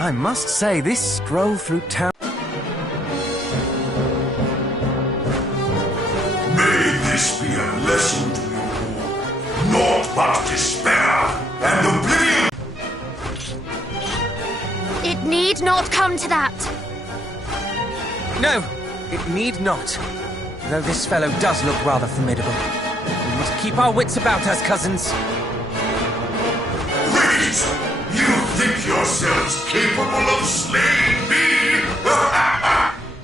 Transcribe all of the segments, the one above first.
I must say, this stroll through town... May this be a lesson to you all. Naught but despair and oblivion. It need not come to that. No, it need not. Though this fellow does look rather formidable. We must keep our wits about us, cousins. Wait! You think yourselves capable of slaying me?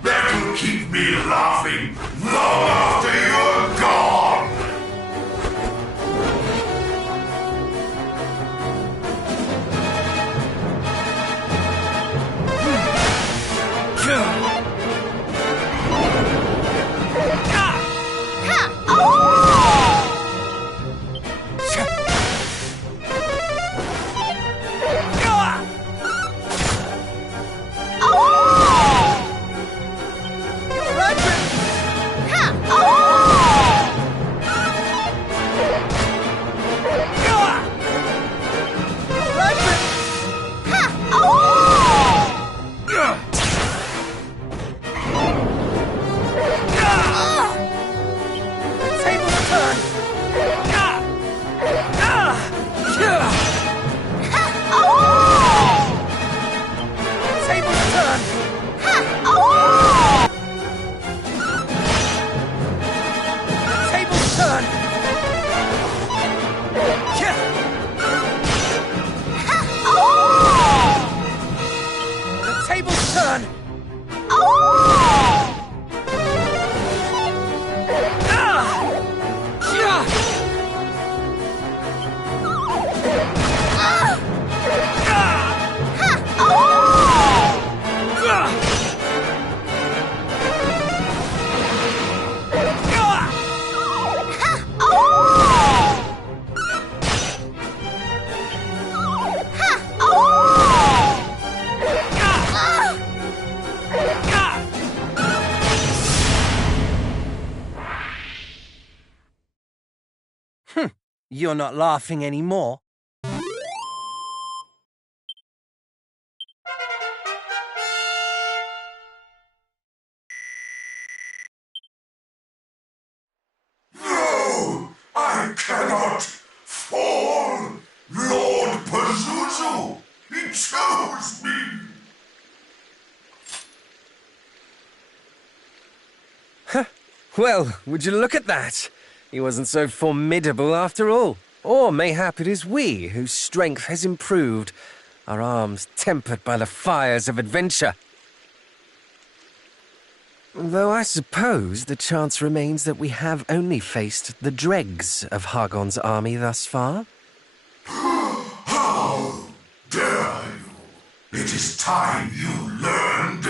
That'll keep me laughing long after you're gone! You're not laughing anymore. No! I cannot fall! Lord Pazuzu! He chose me! Well, would you look at that? He wasn't so formidable after all. Or mayhap it is we whose strength has improved, our arms tempered by the fires of adventure. Though I suppose the chance remains that we have only faced the dregs of Hargon's army thus far. How dare you! It is time you learned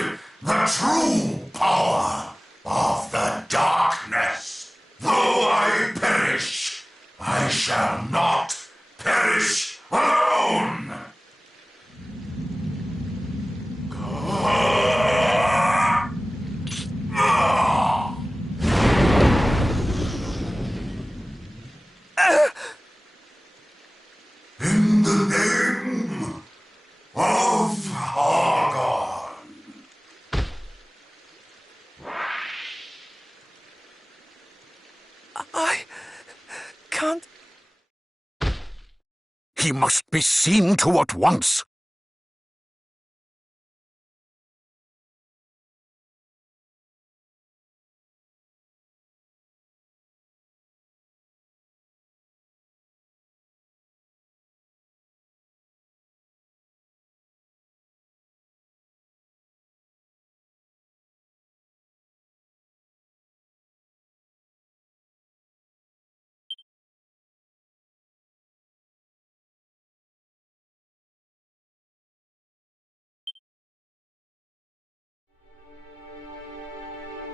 the true power of the darkness. Though I perish, I shall not perish alone! In the name of Hargon. I can't... He must be seen to at once.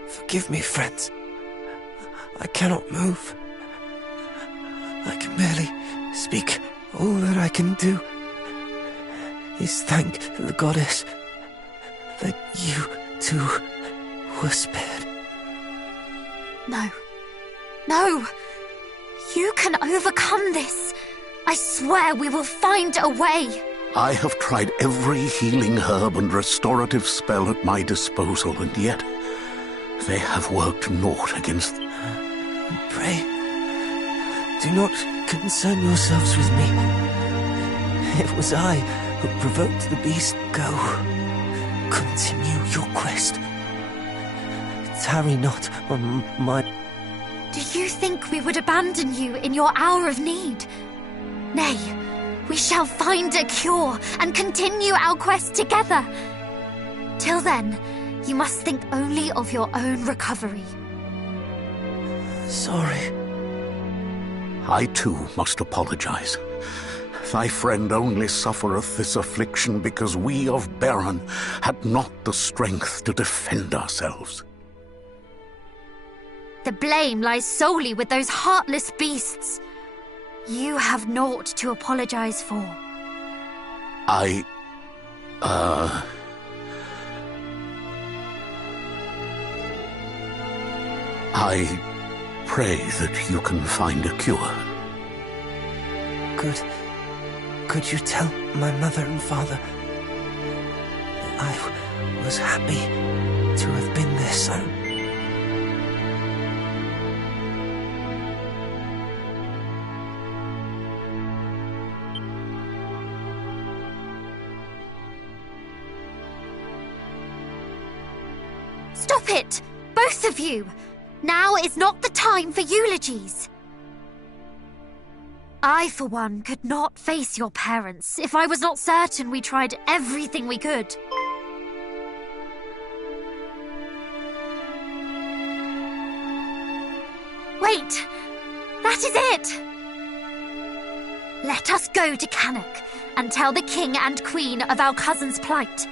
Forgive me, friends. I cannot move. I can barely speak. All that I can do is thank the goddess that you two were spared. No. No! You can overcome this! I swear we will find a way! I have tried every healing herb and restorative spell at my disposal, and yet they have worked naught against... Pray, do not concern yourselves with me. It was I who provoked the beast. Go. Continue your quest. Tarry not on my... Do you think we would abandon you in your hour of need? Nay, we shall find a cure and continue our quest together. Till then, you must think only of your own recovery. Sorry. I too must apologize. Thy friend only suffereth this affliction because we of Baron had not the strength to defend ourselves. The blame lies solely with those heartless beasts. You have naught to apologize for. I pray that you can find a cure. Could you tell my mother and father that I was happy to have been their son? Stop it! Both of you! Now is not the time for eulogies. I, for one, could not face your parents if I was not certain we tried everything we could. Wait! That is it! Let us go to Cannock and tell the King and Queen of our cousin's plight.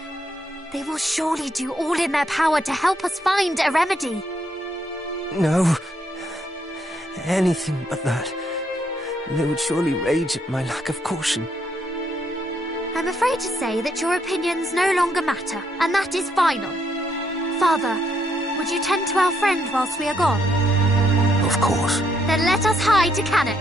They will surely do all in their power to help us find a remedy. No. Anything but that. They would surely rage at my lack of caution. I'm afraid to say that your opinions no longer matter, and that is final. Father, would you tend to our friend whilst we are gone? Of course. Then let us hie to Cannock.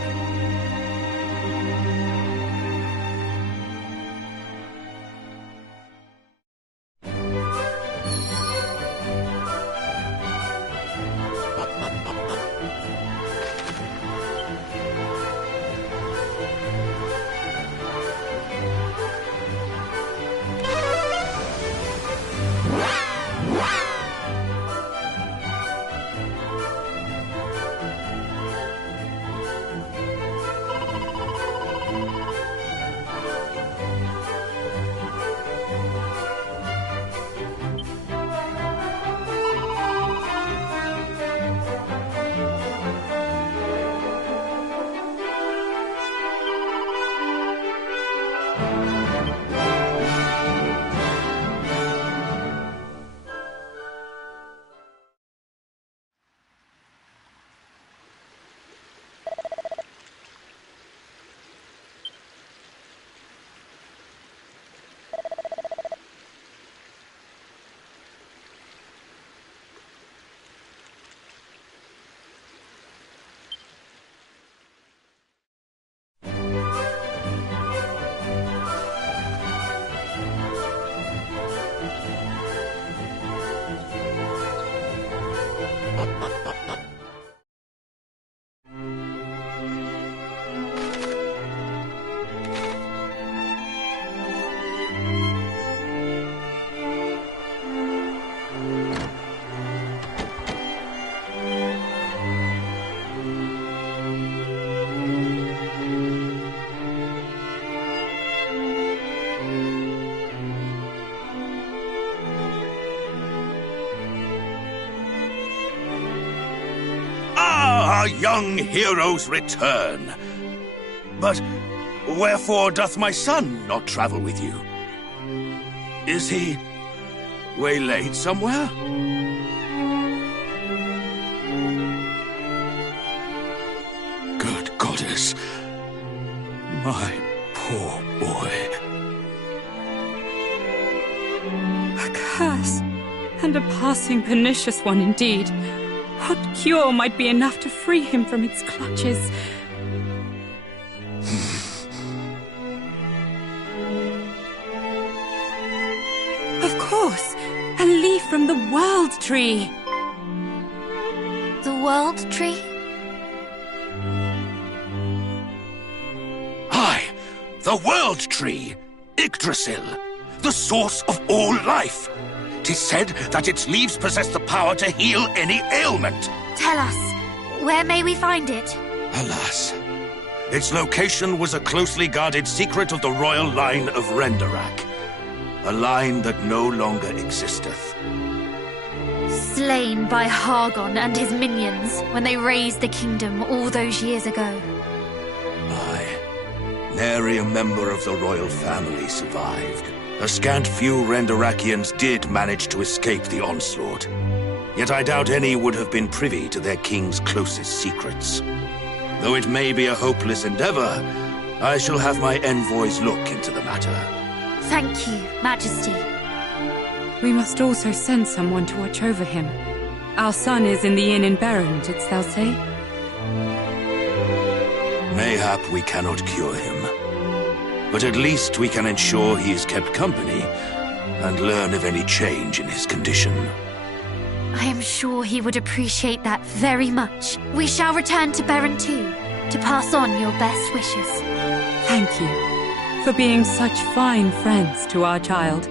Our young heroes return. But wherefore doth my son not travel with you? Is he waylaid somewhere? Good goddess, my poor boy. A curse, and a passing pernicious one indeed. What cure might be enough to free him from its clutches? from the World Tree. The World Tree? Aye, the World Tree, Yggdrasil, the source of all life. 'Tis said that its leaves possess the power to heal any ailment. Tell us, where may we find it? Alas, its location was a closely guarded secret of the royal line of Renderak, a line that no longer existeth. Slain by Hargon and his minions when they razed the kingdom all those years ago. Aye, nary a member of the royal family survived. A scant few Renderakians did manage to escape the onslaught. Yet I doubt any would have been privy to their king's closest secrets. Though it may be a hopeless endeavor, I shall have my envoys look into the matter. Thank you, Majesty. We must also send someone to watch over him. Our son is in the inn in Berryn, didst thou say? Mayhap we cannot cure him. But at least we can ensure he is kept company and learn of any change in his condition. I am sure he would appreciate that very much. We shall return to Berryn too, to pass on your best wishes. Thank you for being such fine friends to our child.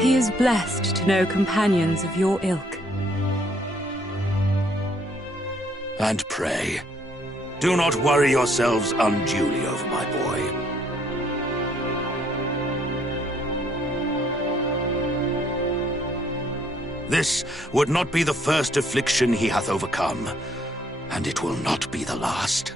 He is blessed to know companions of your ilk. And pray, do not worry yourselves unduly over my boy. This would not be the first affliction he hath overcome, and it will not be the last.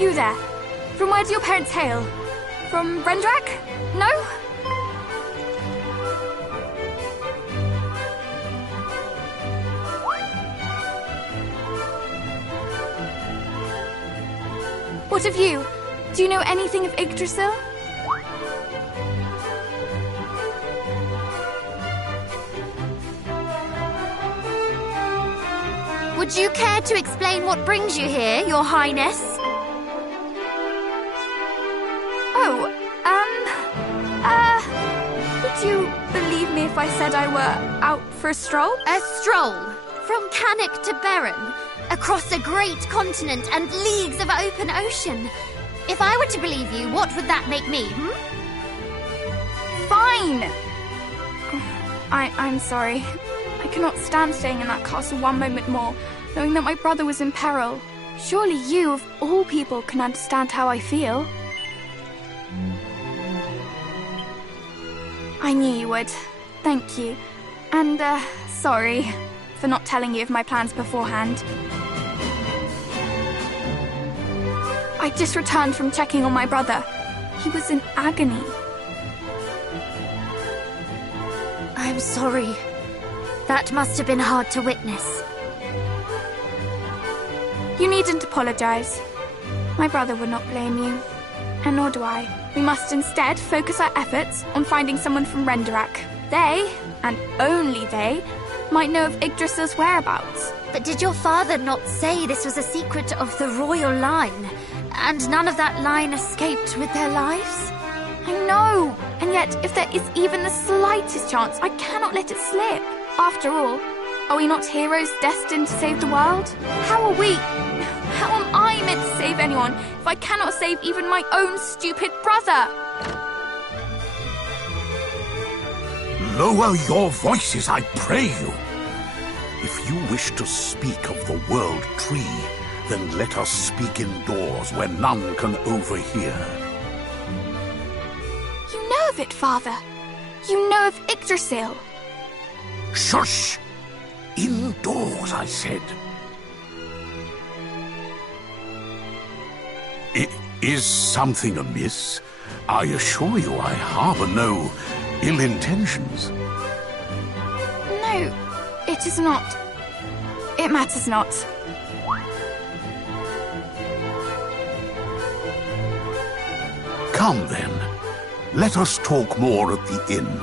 You there. From where do your parents hail? From Renderak? No? What of you? Do you know anything of Yggdrasil? Would you care to explain what brings you here, Your Highness? Would you believe me if I said I were out for a stroll? A stroll? From Cannock to Berryn? Across a great continent and leagues of open ocean? If I were to believe you, what would that make me, Fine! I'm sorry. I cannot stand staying in that castle one moment more, knowing that my brother was in peril. Surely you, of all people, can understand how I feel. I knew you would. Thank you. And, sorry for not telling you of my plans beforehand. I just returned from checking on my brother. He was in agony. I'm sorry. That must have been hard to witness. You needn't apologize. My brother would not blame you. And nor do I. We must instead focus our efforts on finding someone from Renderak. They, and only they, might know of Yggdrasil's whereabouts. But did your father not say this was a secret of the royal line, and none of that line escaped with their lives? I know! And yet, if there is even the slightest chance, I cannot let it slip. After all, are we not heroes destined to save the world? How am I I meant to save anyone if I cannot save even my own stupid brother? Lower your voices, I pray you. If you wish to speak of the World Tree, then let us speak indoors where none can overhear. You know of it, Father. You know of Yggdrasil. Shush! Indoors, I said. Is something amiss? I assure you I harbor no ill intentions. No, it is not. It matters not. Come then. Let us talk more at the inn.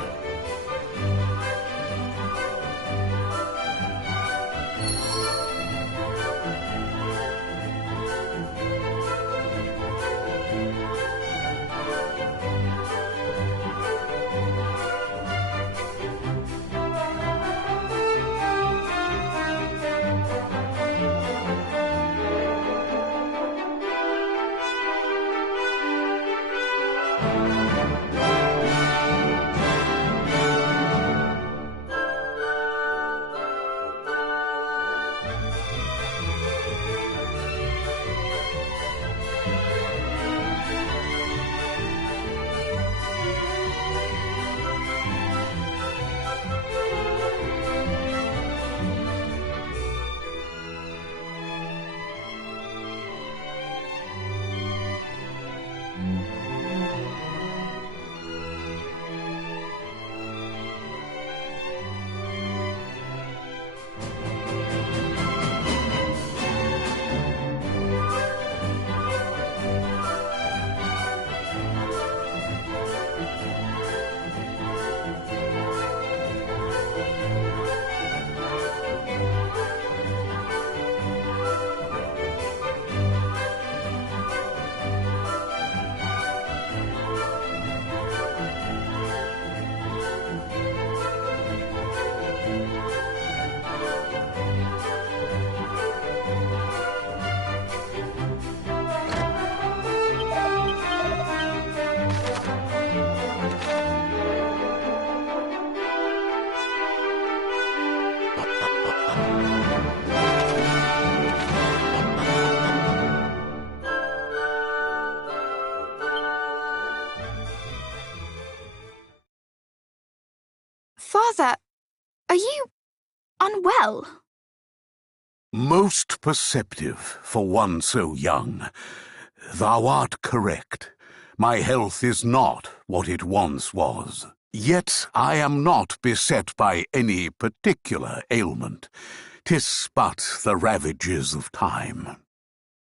Father, are you unwell? Most perceptive for one so young. Thou art correct. My health is not what it once was. Yet I am not beset by any particular ailment. 'Tis but the ravages of time.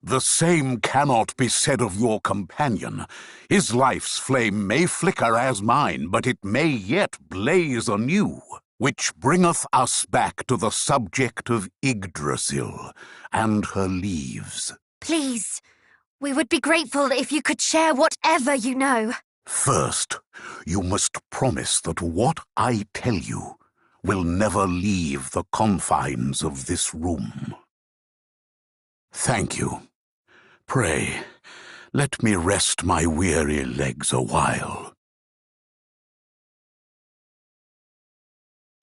The same cannot be said of your companion. His life's flame may flicker as mine, but it may yet blaze anew, which bringeth us back to the subject of Yggdrasil and her leaves. Please, we would be grateful if you could share whatever you know. First, you must promise that what I tell you will never leave the confines of this room. Thank you. Pray, let me rest my weary legs a while.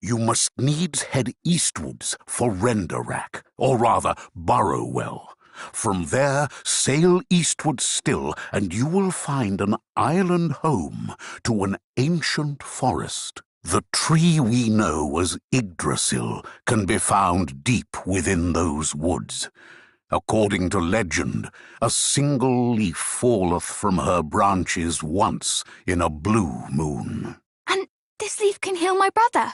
You must needs head eastwards for Renderak, or rather Burrowell. From there, sail eastward still, and you will find an island home to an ancient forest. The tree we know as Yggdrasil can be found deep within those woods. According to legend, a single leaf falleth from her branches once in a blue moon. And this leaf can heal my brother?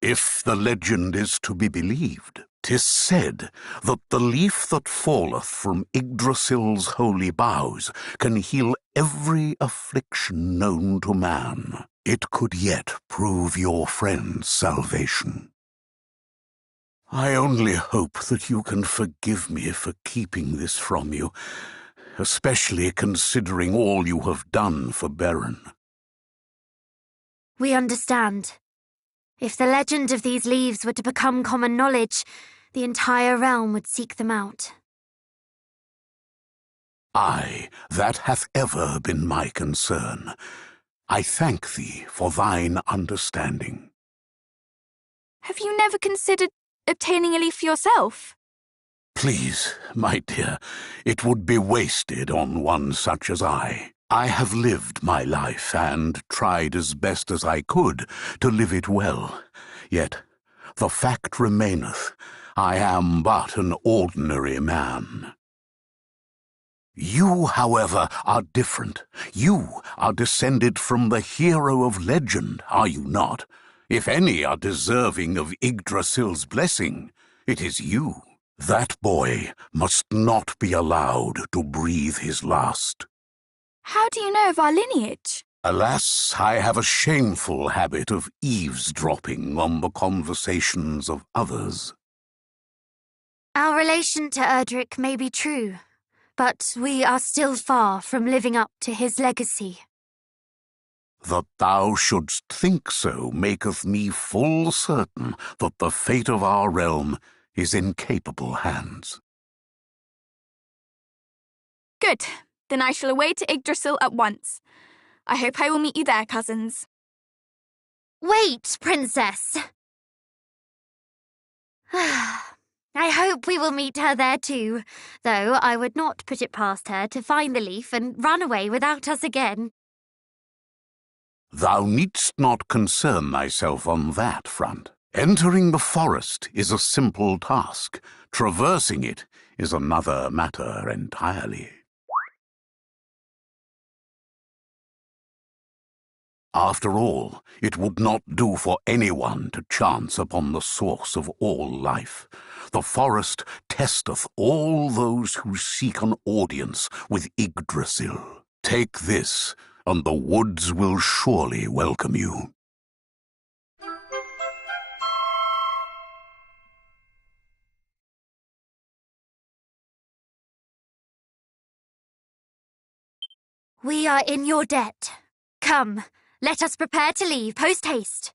If the legend is to be believed, 'tis said that the leaf that falleth from Yggdrasil's holy boughs can heal every affliction known to man. It could yet prove your friend's salvation. I only hope that you can forgive me for keeping this from you, especially considering all you have done for Beren. We understand. If the legend of these leaves were to become common knowledge, the entire realm would seek them out. Aye, that hath ever been my concern. I thank thee for thine understanding. Have you never considered obtaining a leaf for yourself? Please, my dear, it would be wasted on one such as I. I have lived my life and tried as best as I could to live it well. Yet the fact remaineth, I am but an ordinary man. You, however, are different. You are descended from the hero of legend, are you not? If any are deserving of Yggdrasil's blessing, it is you. That boy must not be allowed to breathe his last. How do you know of our lineage? Alas, I have a shameful habit of eavesdropping on the conversations of others. Our relation to Erdrick may be true, but we are still far from living up to his legacy. That thou shouldst think so maketh me full certain that the fate of our realm is in capable hands. Good. Then I shall away to Yggdrasil at once. I hope I will meet you there, cousins. Wait, Princess! I hope we will meet her there too, though I would not put it past her to find the leaf and run away without us again. Thou needst not concern thyself on that front. Entering the forest is a simple task. Traversing it is another matter entirely. After all, it would not do for anyone to chance upon the source of all life. The forest testeth all those who seek an audience with Yggdrasil. Take this, and the woods will surely welcome you. We are in your debt. Come, let us prepare to leave post-haste.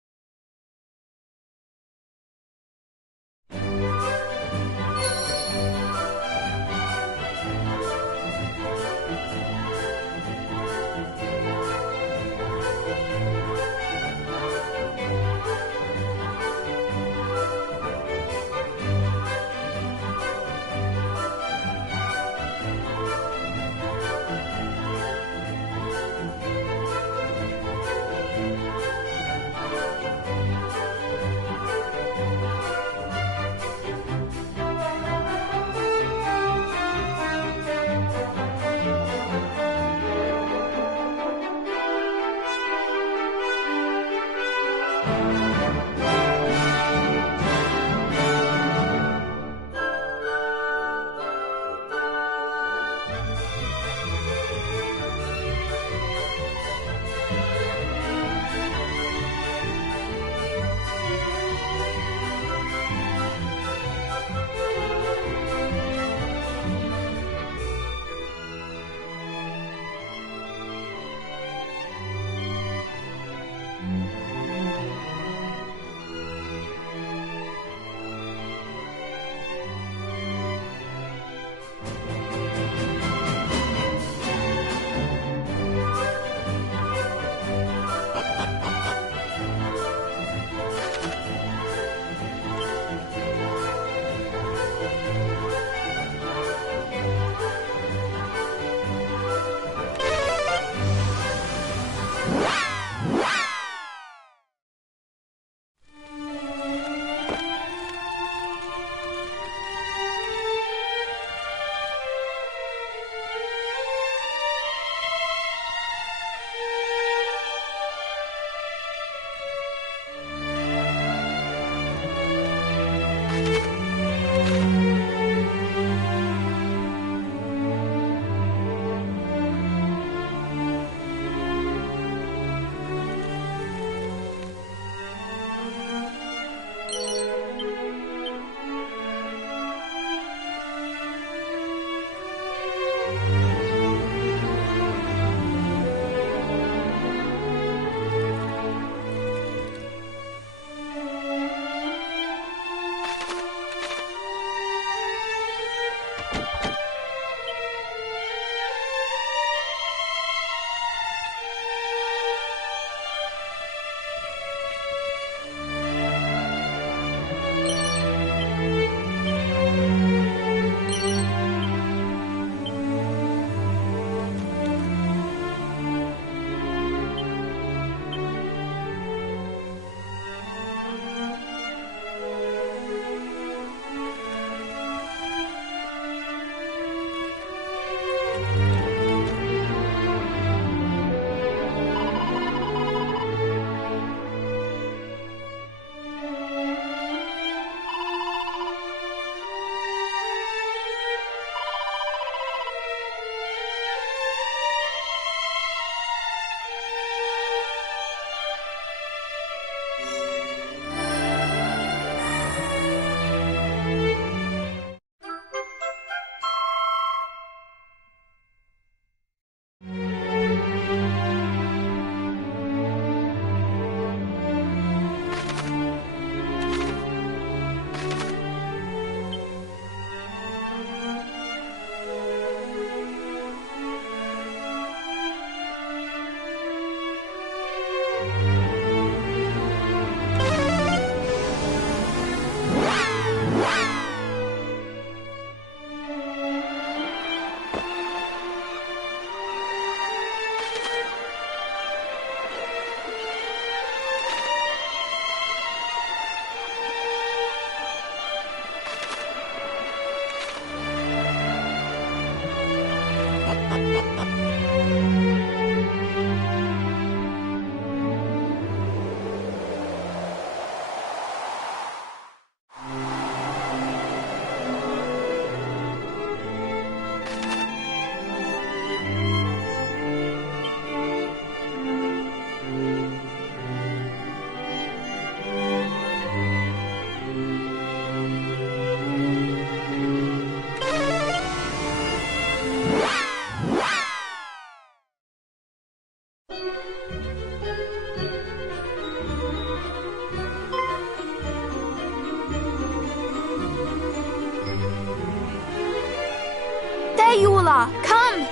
There you all are! Come!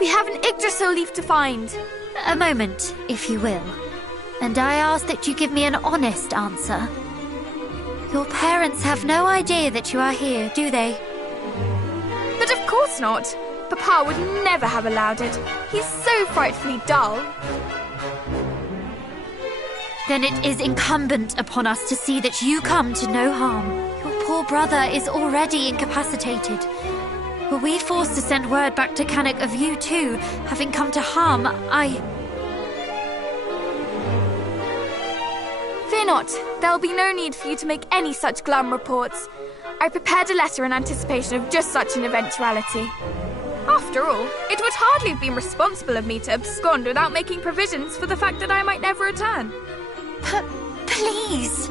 We have an Yggdrasil leaf to find. A moment, if you will. And I ask that you give me an honest answer. Your parents have no idea that you are here, do they? But of course not. Papa would never have allowed it. He's so frightfully dull. Then it is incumbent upon us to see that you come to no harm. Your poor brother is already incapacitated. Were we forced to send word back to Canuck of you too, having come to harm, Fear not. There'll be no need for you to make any such glum reports. I prepared a letter in anticipation of just such an eventuality. After all, it would hardly have been responsible of me to abscond without making provisions for the fact that I might never return. Please!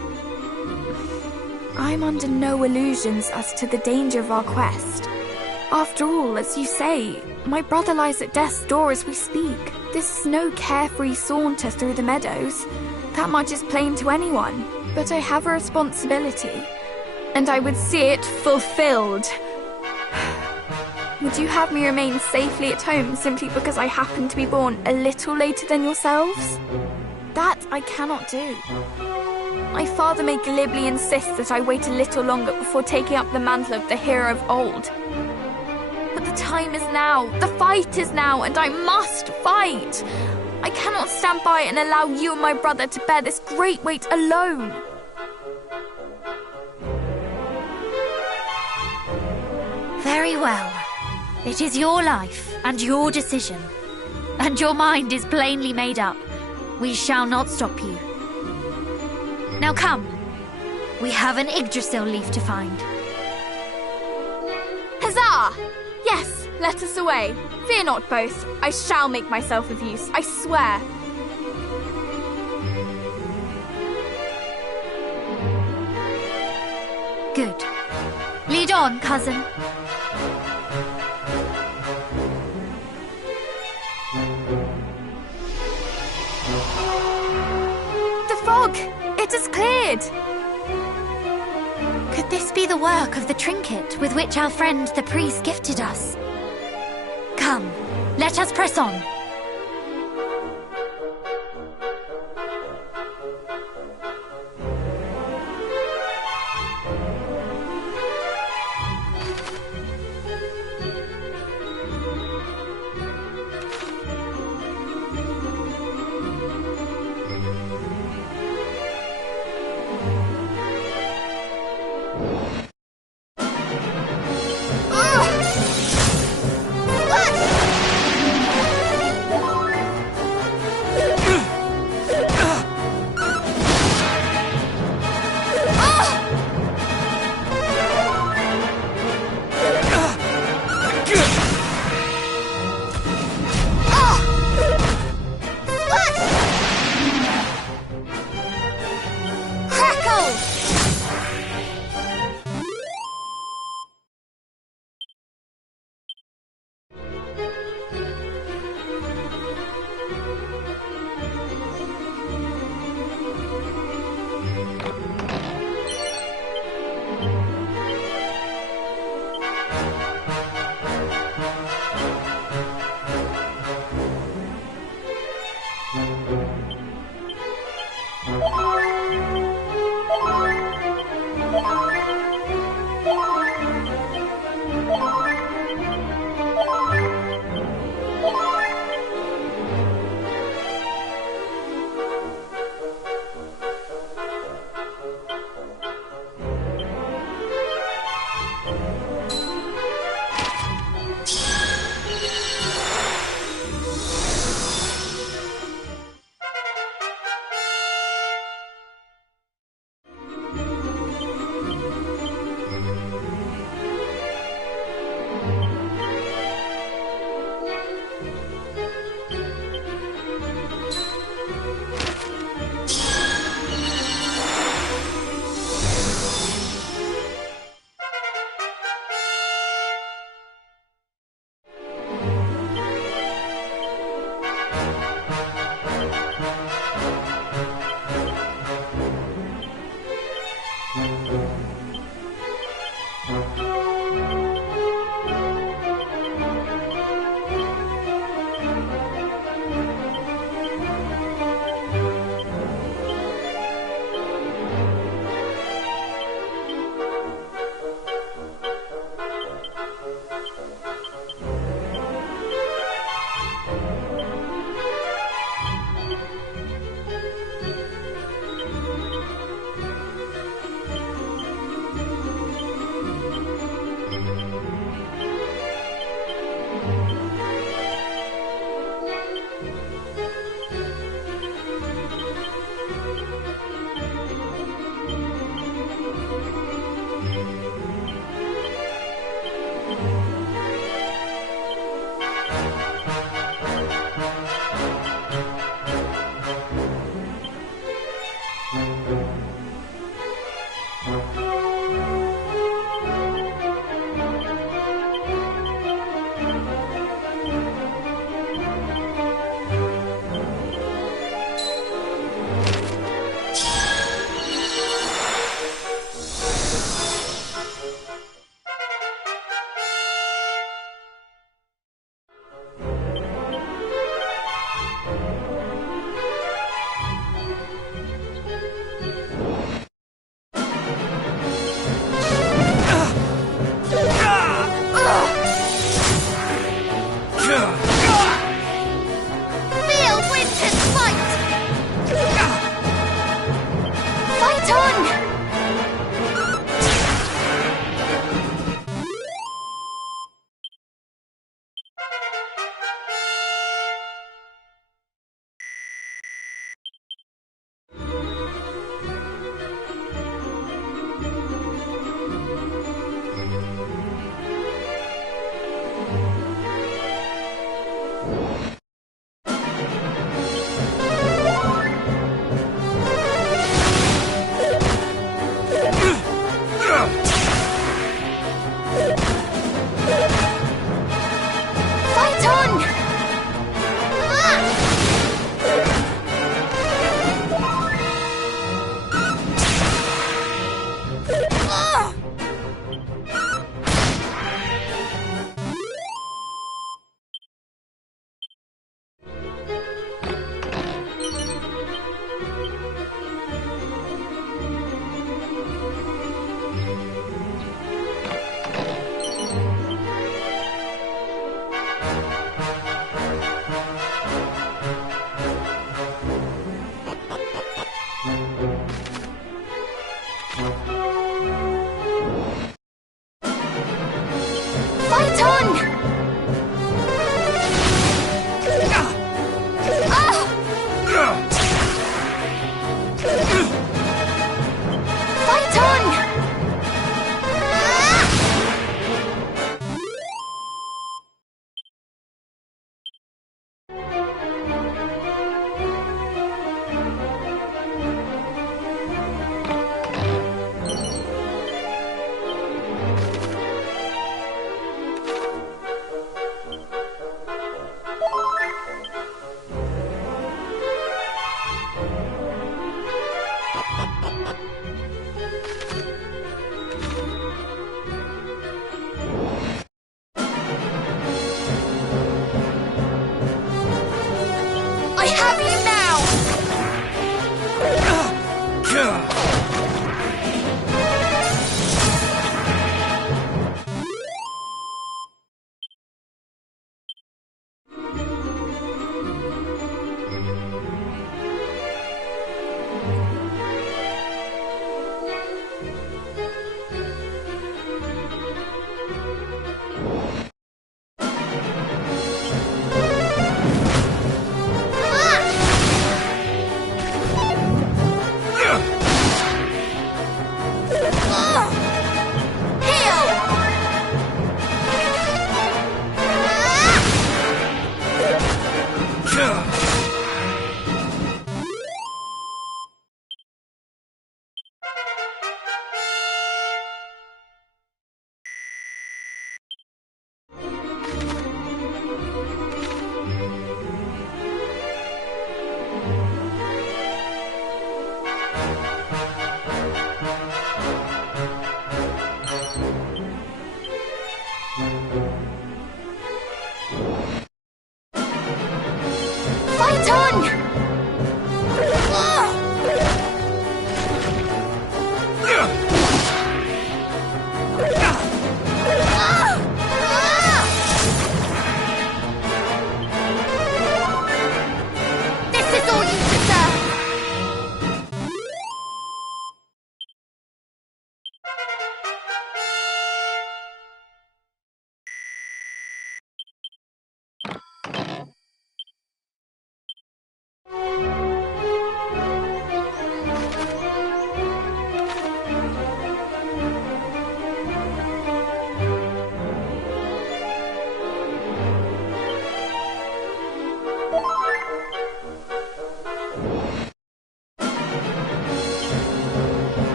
I'm under no illusions as to the danger of our quest. After all, as you say, my brother lies at death's door as we speak. This is no carefree saunter through the meadows. That much is plain to anyone. But I have a responsibility, and I would see it fulfilled. Would you have me remain safely at home simply because I happen to be born a little later than yourselves? That I cannot do. My father may glibly insist that I wait a little longer before taking up the mantle of the hero of old. But the time is now, the fight is now, and I must fight. I cannot stand by and allow you and my brother to bear this great weight alone. Very well. It is your life and your decision. And your mind is plainly made up. We shall not stop you. Now come. We have an Yggdrasil leaf to find. Huzzah! Yes, let us away. Fear not both. I shall make myself of use, I swear. Good. Lead on, cousin. The fog! It has cleared! Could this be the work of the trinket with which our friend the priest gifted us? Come, let us press on.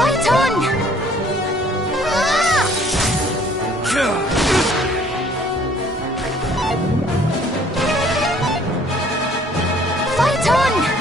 Fight on! Ah! Fight on!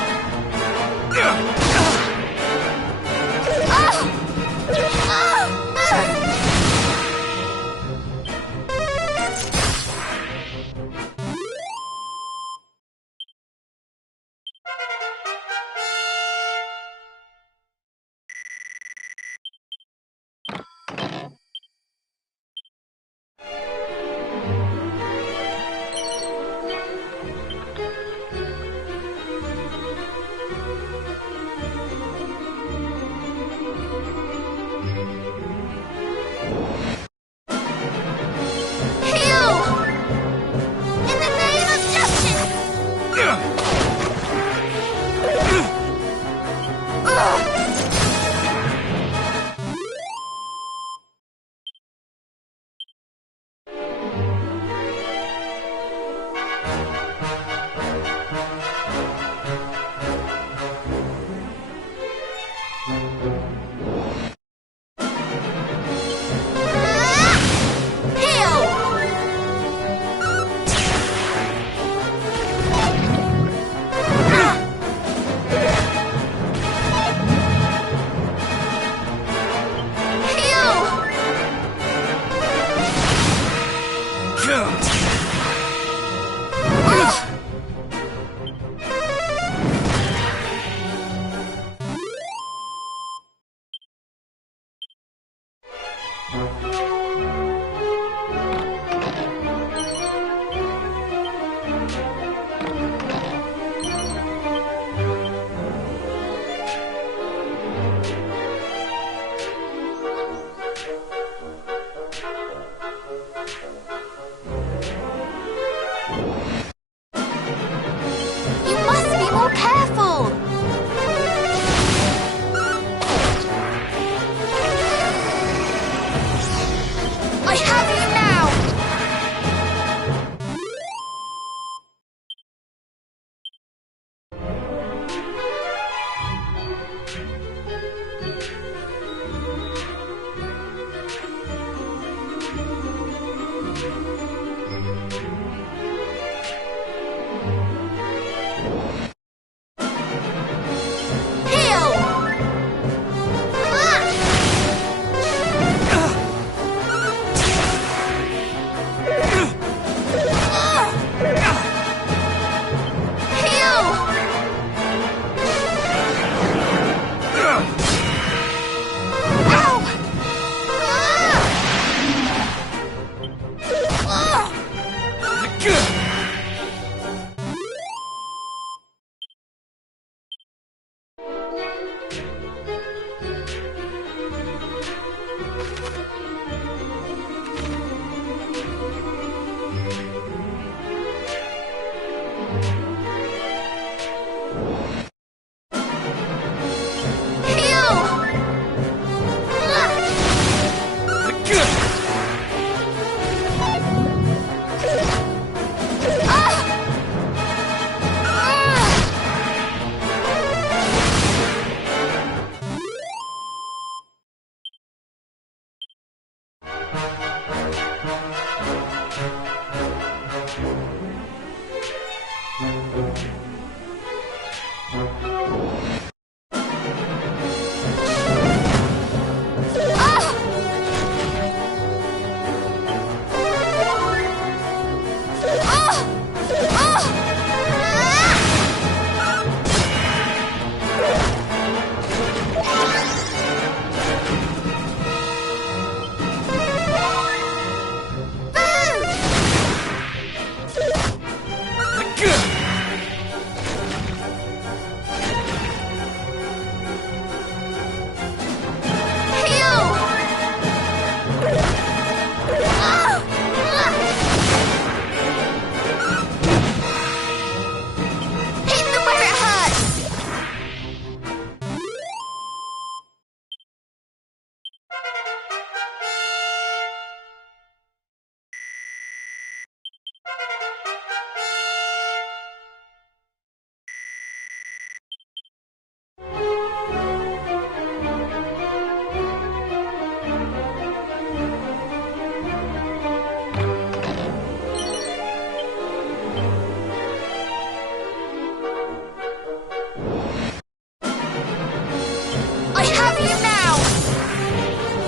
you now!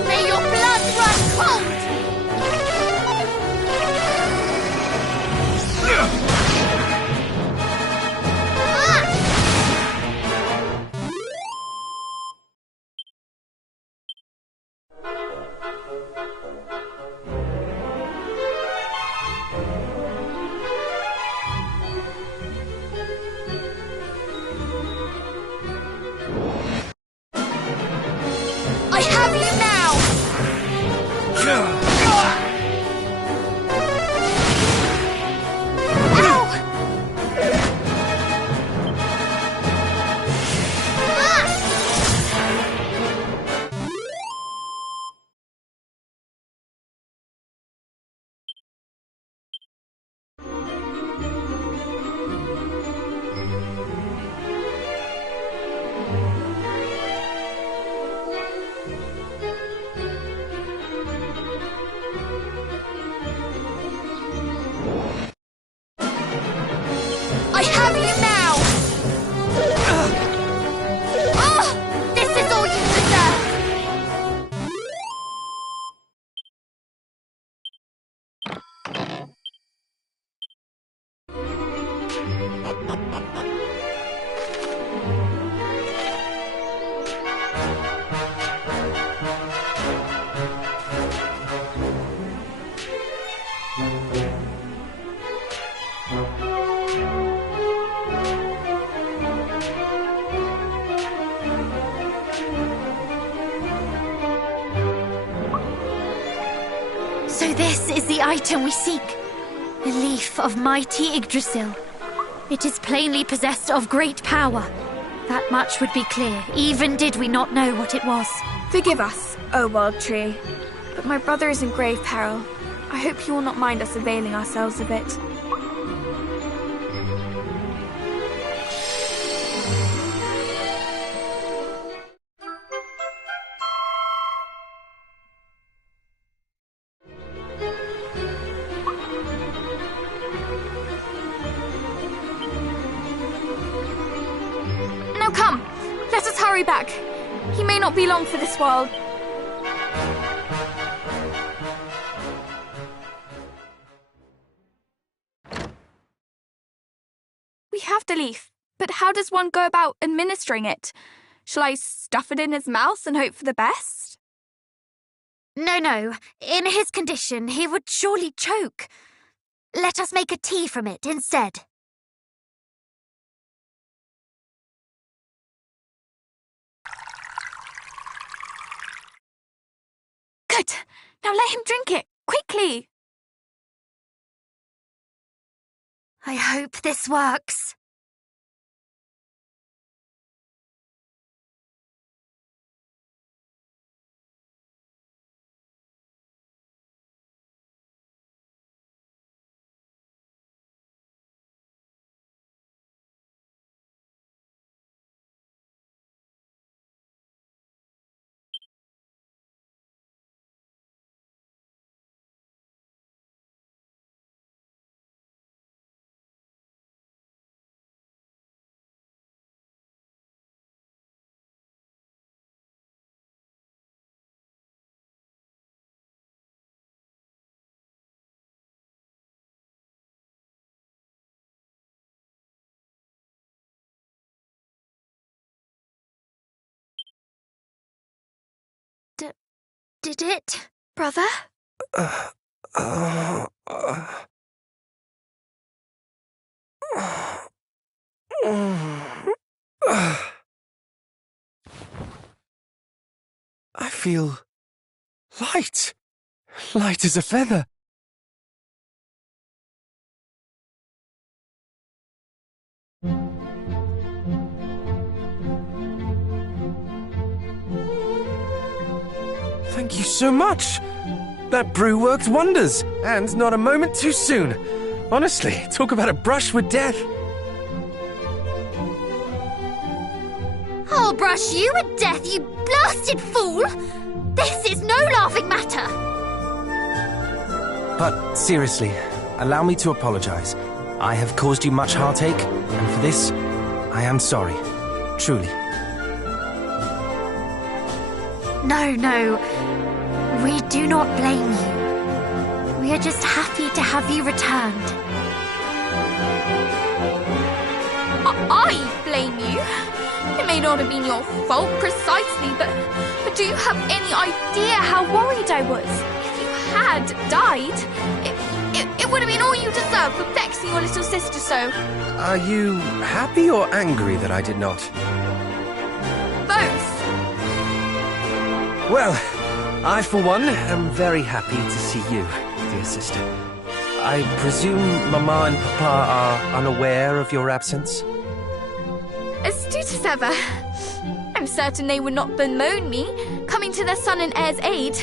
May your blood run cold! I have you now! Ow! I have you now! This is all you deserve! So this is the item we seek. A leaf of mighty Yggdrasil. It is plainly possessed of great power. That much would be clear, even did we not know what it was. Forgive us, O World Tree, but my brother is in grave peril. I hope you will not mind us availing ourselves of it. Now come, let us hurry back. He may not be long for this world. We have the leaf, but how does one go about administering it? Shall I stuff it in his mouth and hope for the best? No. In his condition, he would surely choke. Let us make a tea from it instead. Good. Now let him drink it, quickly. I hope this works. Did it, brother? I feel light. Light as a feather. Thank you so much. That brew worked wonders, and not a moment too soon. Honestly, talk about a brush with death. I'll brush you with death, you blasted fool! This is no laughing matter! But seriously, allow me to apologize. I have caused you much heartache, and for this, I am sorry. Truly. No. We do not blame you. We are just happy to have you returned. I blame you? It may not have been your fault precisely, but do you have any idea how worried I was? If you had died, it would have been all you deserved for vexing your little sister so. Are you happy or angry that I did not? Both. Well, I, for one, am very happy to see you, dear sister. I presume Mama and Papa are unaware of your absence? Astute as ever. I'm certain they would not bemoan me, coming to their son and heir's aid.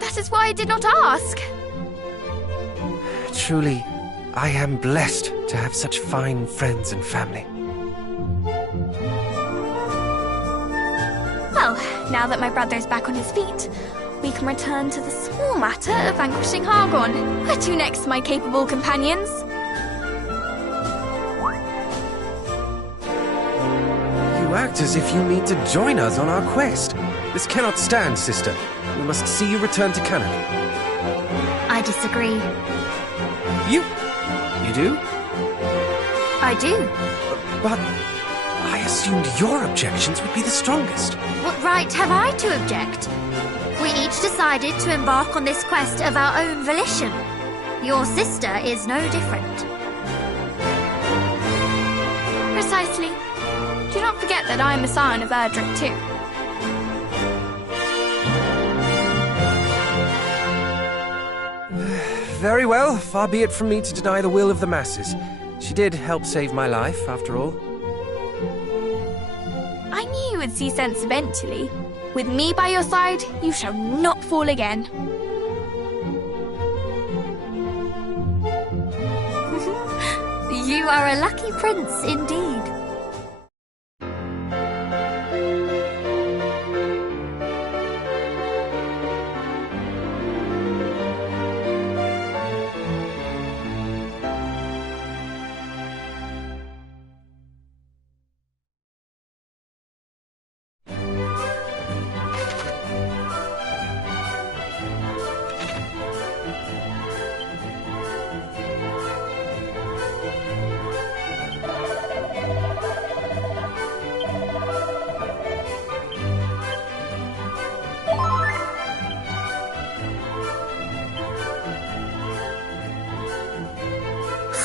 That is why I did not ask. Truly, I am blessed to have such fine friends and family. Well, now that my brother is back on his feet, we can return to the small matter of vanquishing Hargon. Where to next, my capable companions? You act as if you mean to join us on our quest. This cannot stand, sister. We must see you return to Canada. I disagree. You do? I do. But I assumed your objections would be the strongest. What right have I to object? We each decided to embark on this quest of our own volition. Your sister is no different. Precisely. Do not forget that I am a scion of Erdrick too. Very well, far be it from me to deny the will of the masses. She did help save my life, after all. I knew you would see sense eventually. With me by your side, you shall not fall again. You are a lucky prince indeed.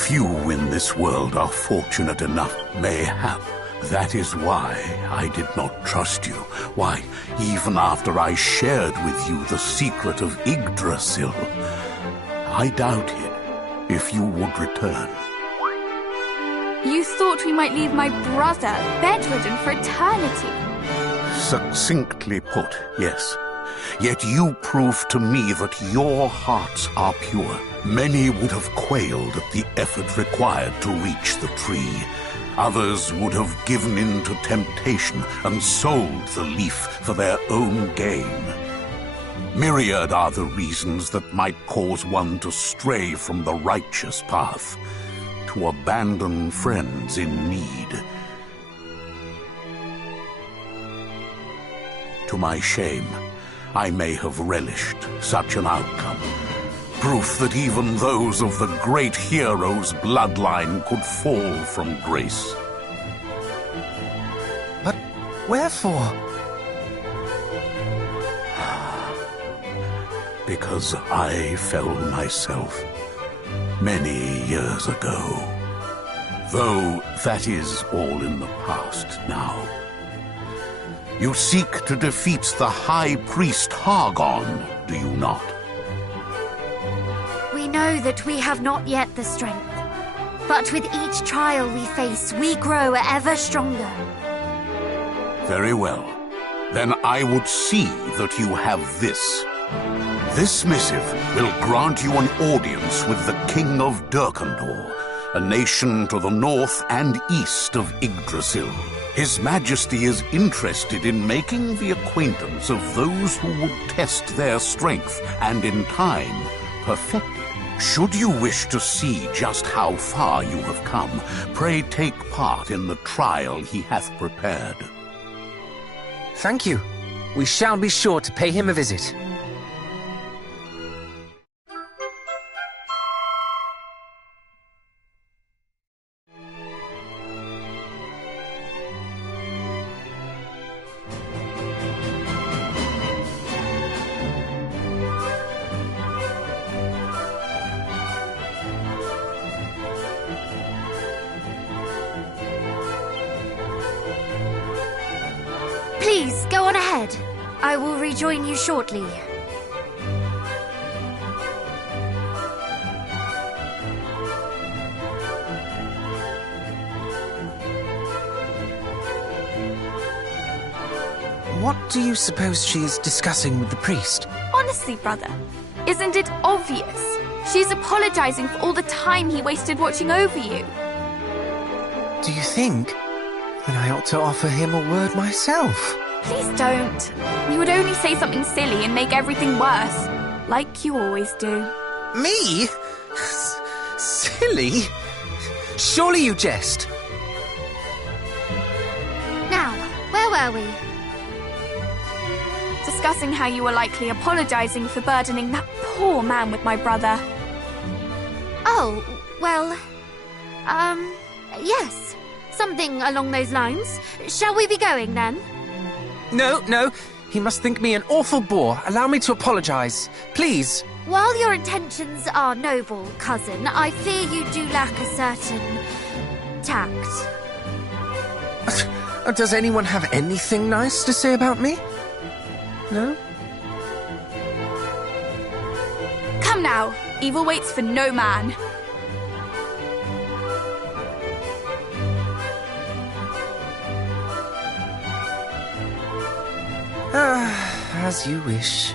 Few in this world are fortunate enough, mayhap. That is why I did not trust you. Why, even after I shared with you the secret of Yggdrasil, I doubted if you would return. You thought we might leave my brother bedridden for eternity. Succinctly put, yes. Yet you proved to me that your hearts are pure. Many would have quailed at the effort required to reach the tree. Others would have given in to temptation and sold the leaf for their own gain. Myriad are the reasons that might cause one to stray from the righteous path, to abandon friends in need. To my shame, I may have relished such an outcome. Proof that even those of the great hero's bloodline could fall from grace. But wherefore? Because I fell myself many years ago. Though that is all in the past now. You seek to defeat the High Priest Hargon, do you not? We know that we have not yet the strength. But with each trial we face, we grow ever stronger. Very well. Then I would see that you have this. This missive will grant you an audience with the King of Durkandor, a nation to the north and east of Yggdrasil. His Majesty is interested in making the acquaintance of those who would test their strength and in time perfect it. Should you wish to see just how far you have come, pray take part in the trial he hath prepared. Thank you. We shall be sure to pay him a visit. Please, go on ahead. I will rejoin you shortly. What do you suppose she is discussing with the priest? Honestly, brother, isn't it obvious? She's apologizing for all the time he wasted watching over you. Do you think that I ought to offer him a word myself? Please don't. You would only say something silly and make everything worse, like you always do. Me? Silly? Surely you jest. Now, where were we? Discussing how you were likely apologizing for burdening that poor man with my brother. Oh, well, yes. Something along those lines. Shall we be going then? No. He must think me an awful bore. Allow me to apologize. Please. While your intentions are noble, cousin, I fear you do lack a certain tact. Does anyone have anything nice to say about me? No? Come now. Evil waits for no man. As you wish.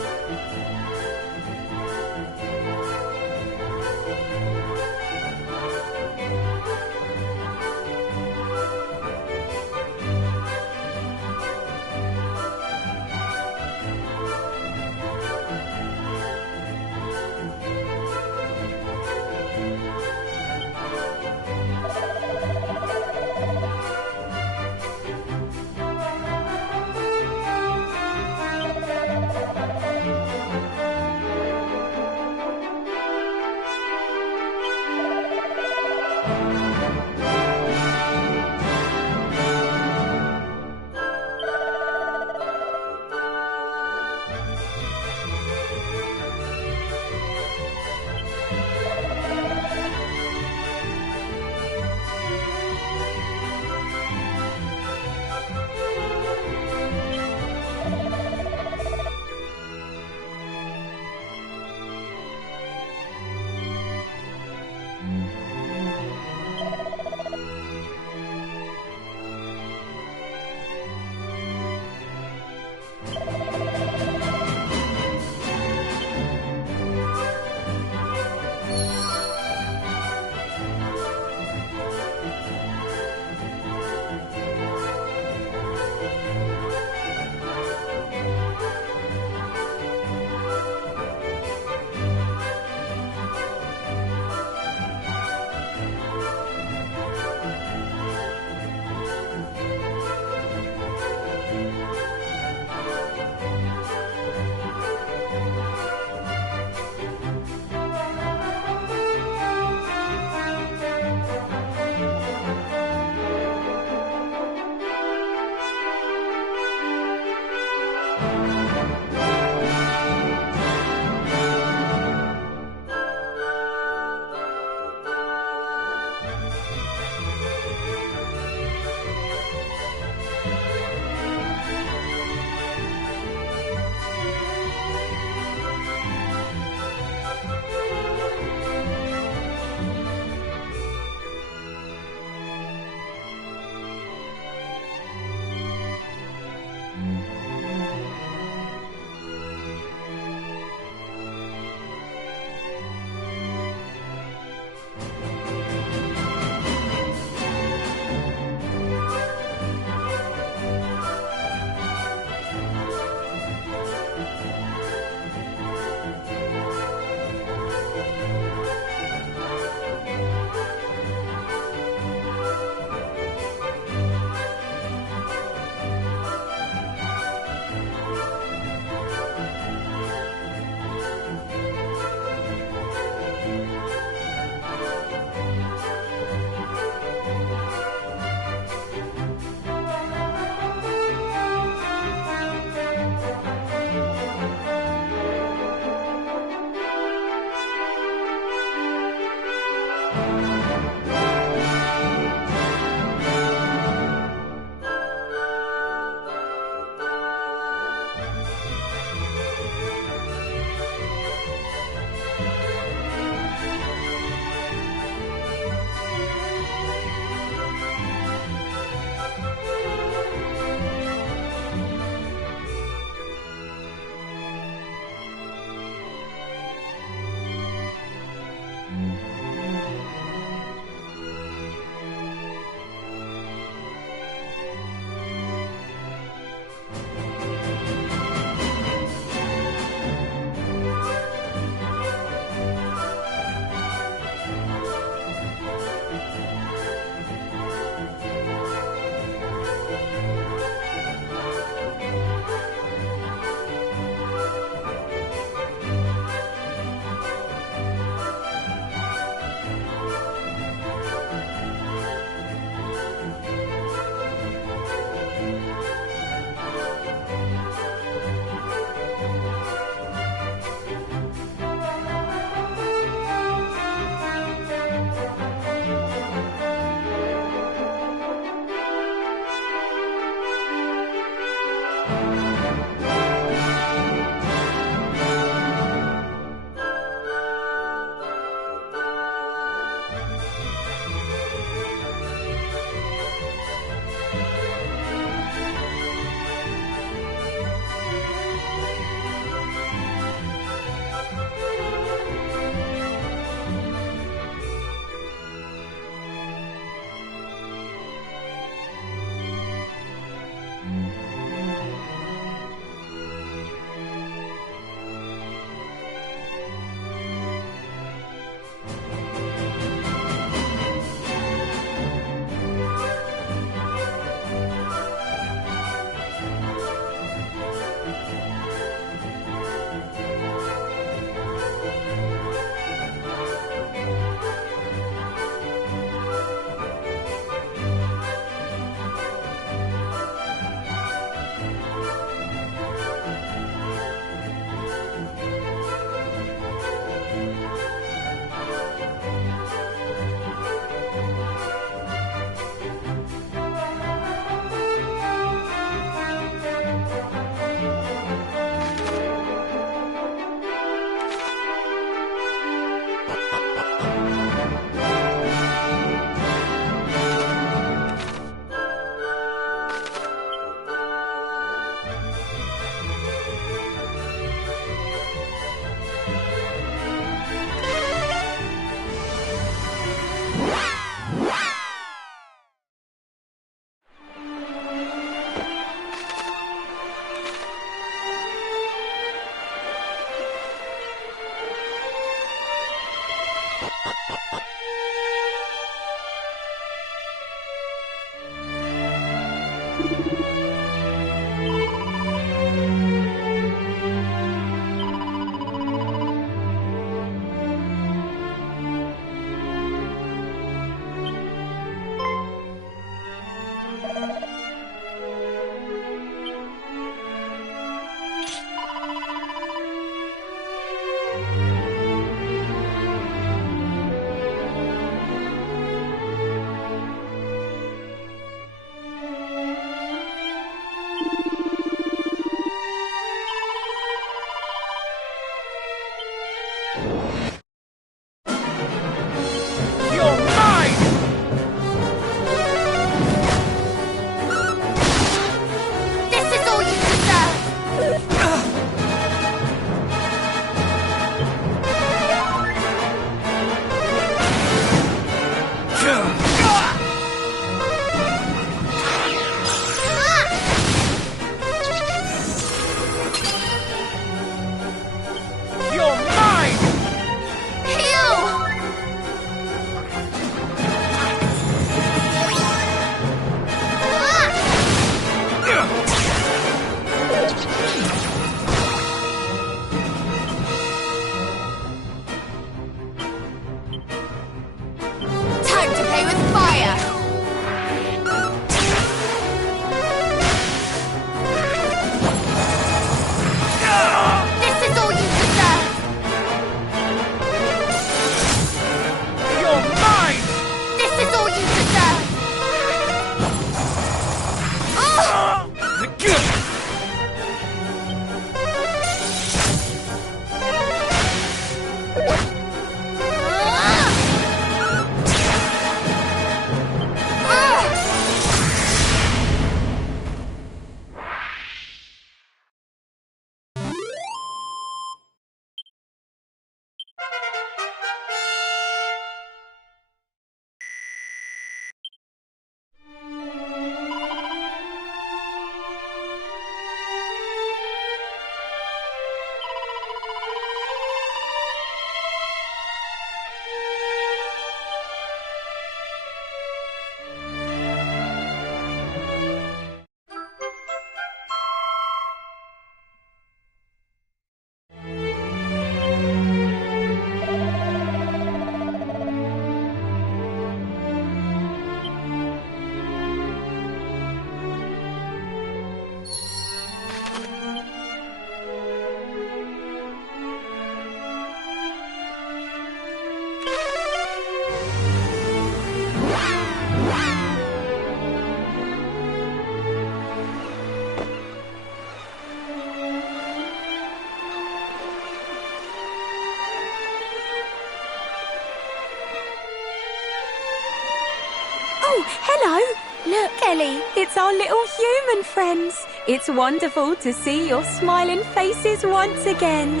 hello. Look, Ellie, it's our little human friends. It's wonderful to see your smiling faces once again.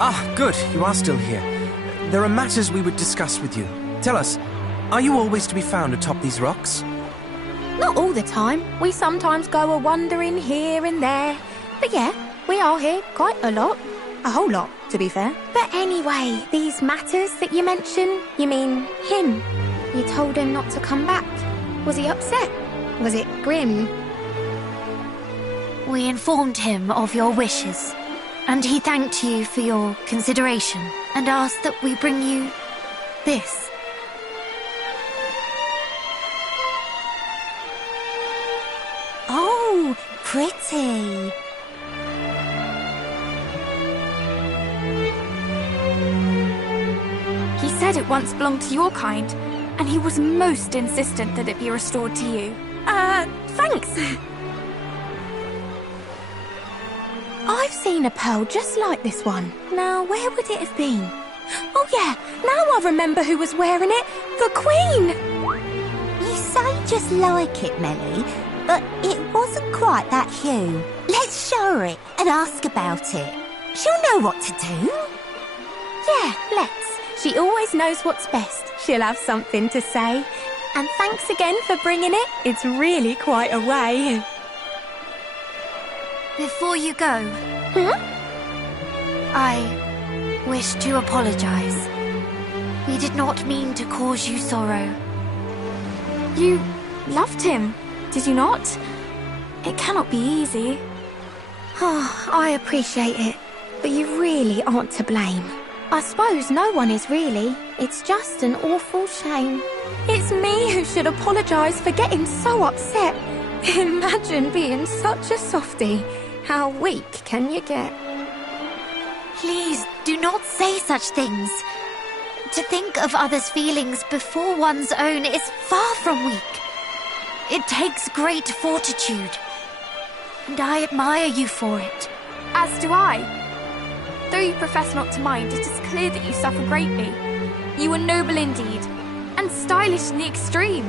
Ah, good, you are still here. There are matters we would discuss with you. Tell us, are you always to be found atop these rocks? Not all the time. We sometimes go a-wandering here and there. But yeah, we are here quite a lot. A whole lot, to be fair. But anyway, these matters that you mention, you mean him? You told him not to come back. Was he upset? Was it grim? We informed him of your wishes, and he thanked you for your consideration and asked that we bring you this. Oh, pretty. He said it once belonged to your kind, and he was most insistent that it be restored to you. Thanks. I've seen a pearl just like this one. Now, where would it have been? Oh yeah, now I remember who was wearing it. The Queen! You say just like it, Melly, but it wasn't quite that hue. Let's show her it and ask about it. She'll know what to do. Yeah, let's. She always knows what's best. She'll have something to say. And thanks again for bringing it. It's really quite a way. Before you go, I wish to apologize. We did not mean to cause you sorrow. You loved him, did you not? It cannot be easy. Oh, I appreciate it, but you really aren't to blame. I suppose no one is really. It's just an awful shame. It's me who should apologise for getting so upset. Imagine being such a softie. How weak can you get? Please do not say such things. To think of others' feelings before one's own is far from weak. It takes great fortitude, and I admire you for it. As do I. Though you profess not to mind, it is clear that you suffer greatly. You are noble indeed, and stylish in the extreme.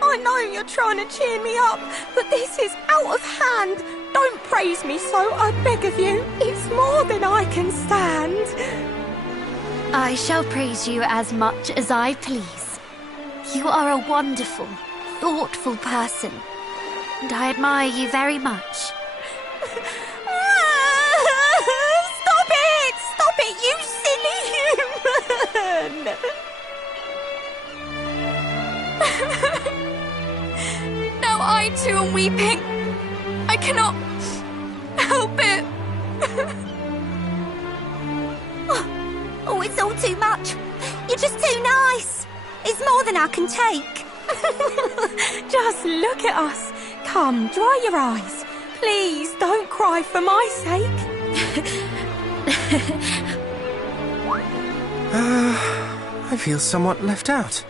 I know you're trying to cheer me up, but this is out of hand. Don't praise me so, I beg of you. It's more than I can stand. I shall praise you as much as I please. You are a wonderful, thoughtful person, and I admire you very much. Stop it! Stop it, you silly human! Now I too am weeping. I cannot help it. Oh, it's all too much. You're just too nice. It's more than I can take. Just look at us. Come, dry your eyes. Please don't cry for my sake. I feel somewhat left out.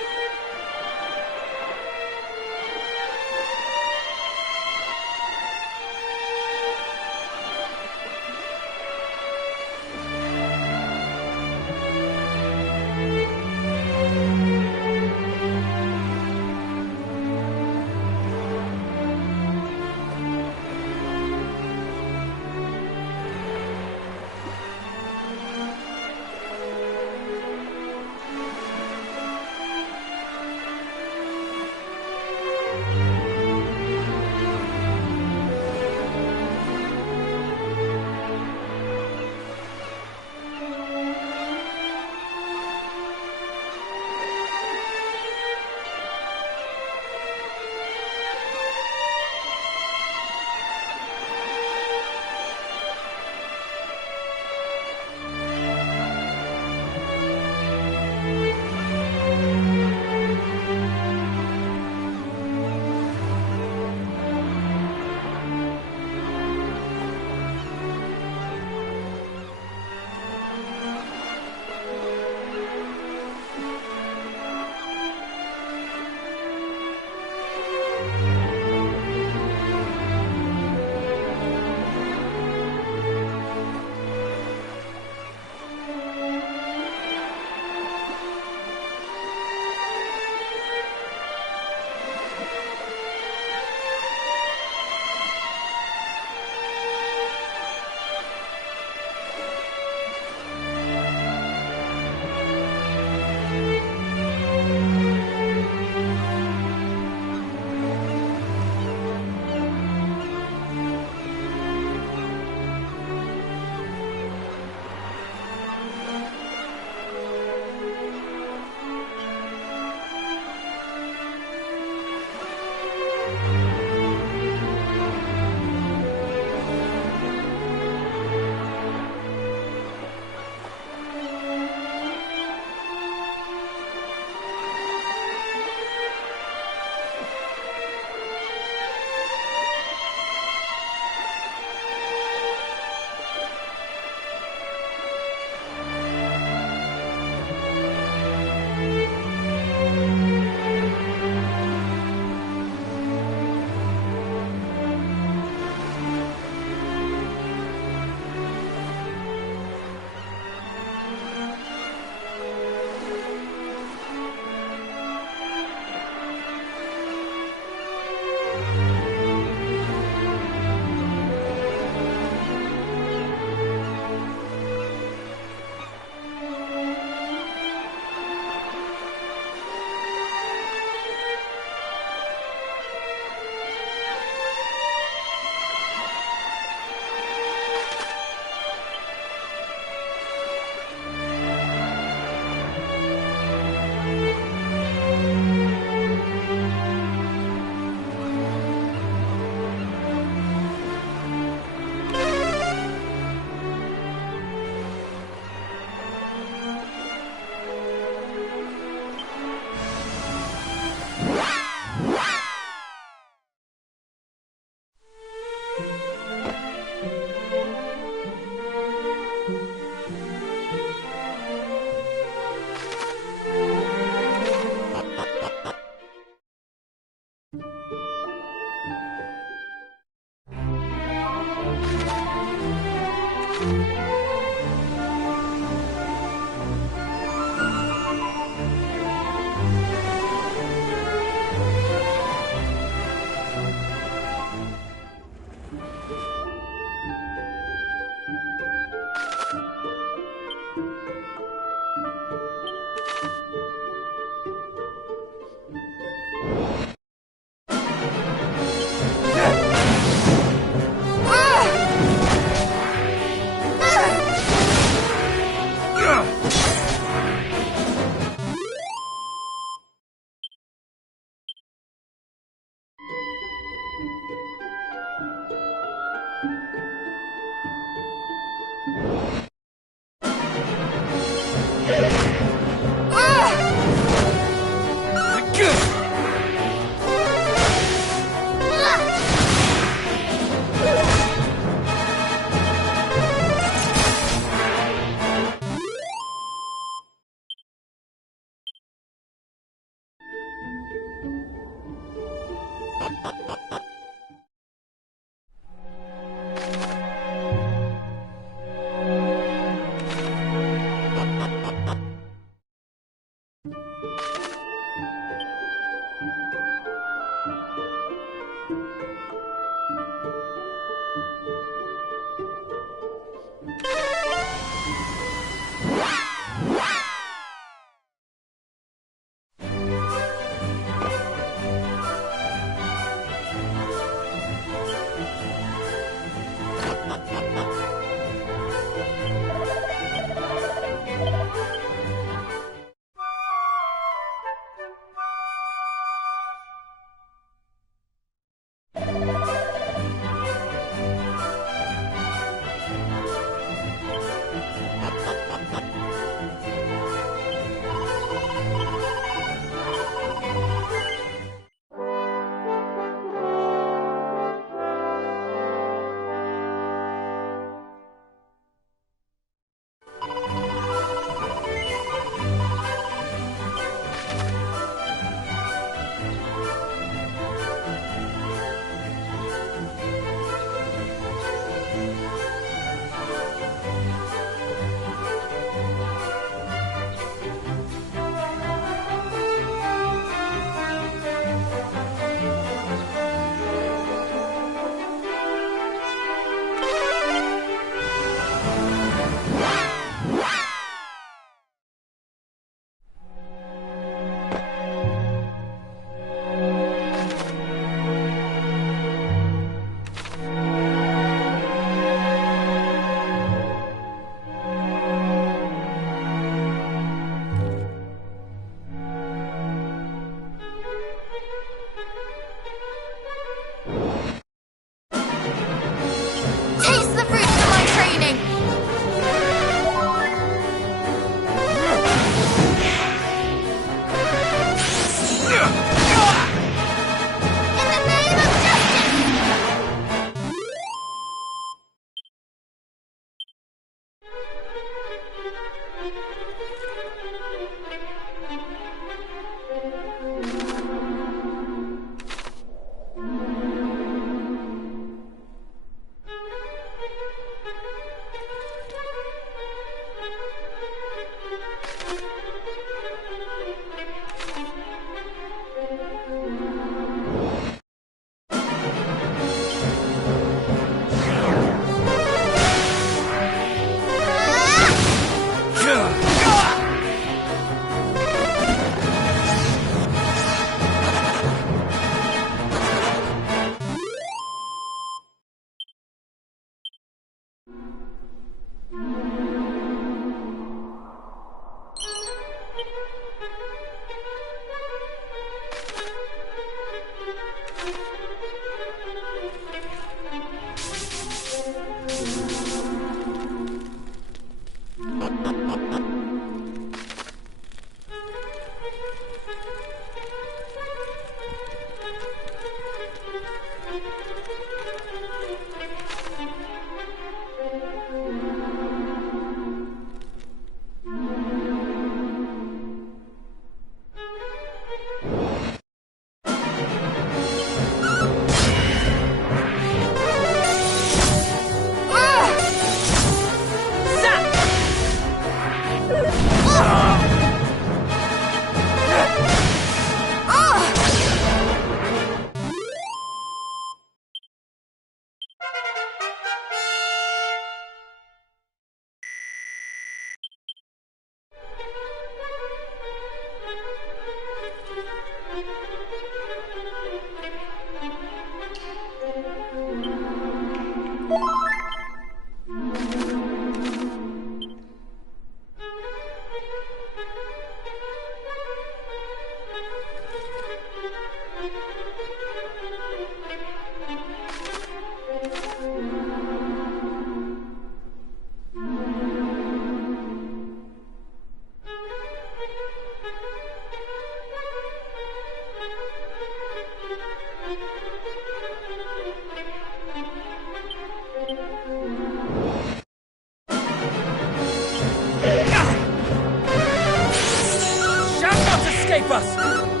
Escape us!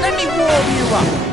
Let me warm you up.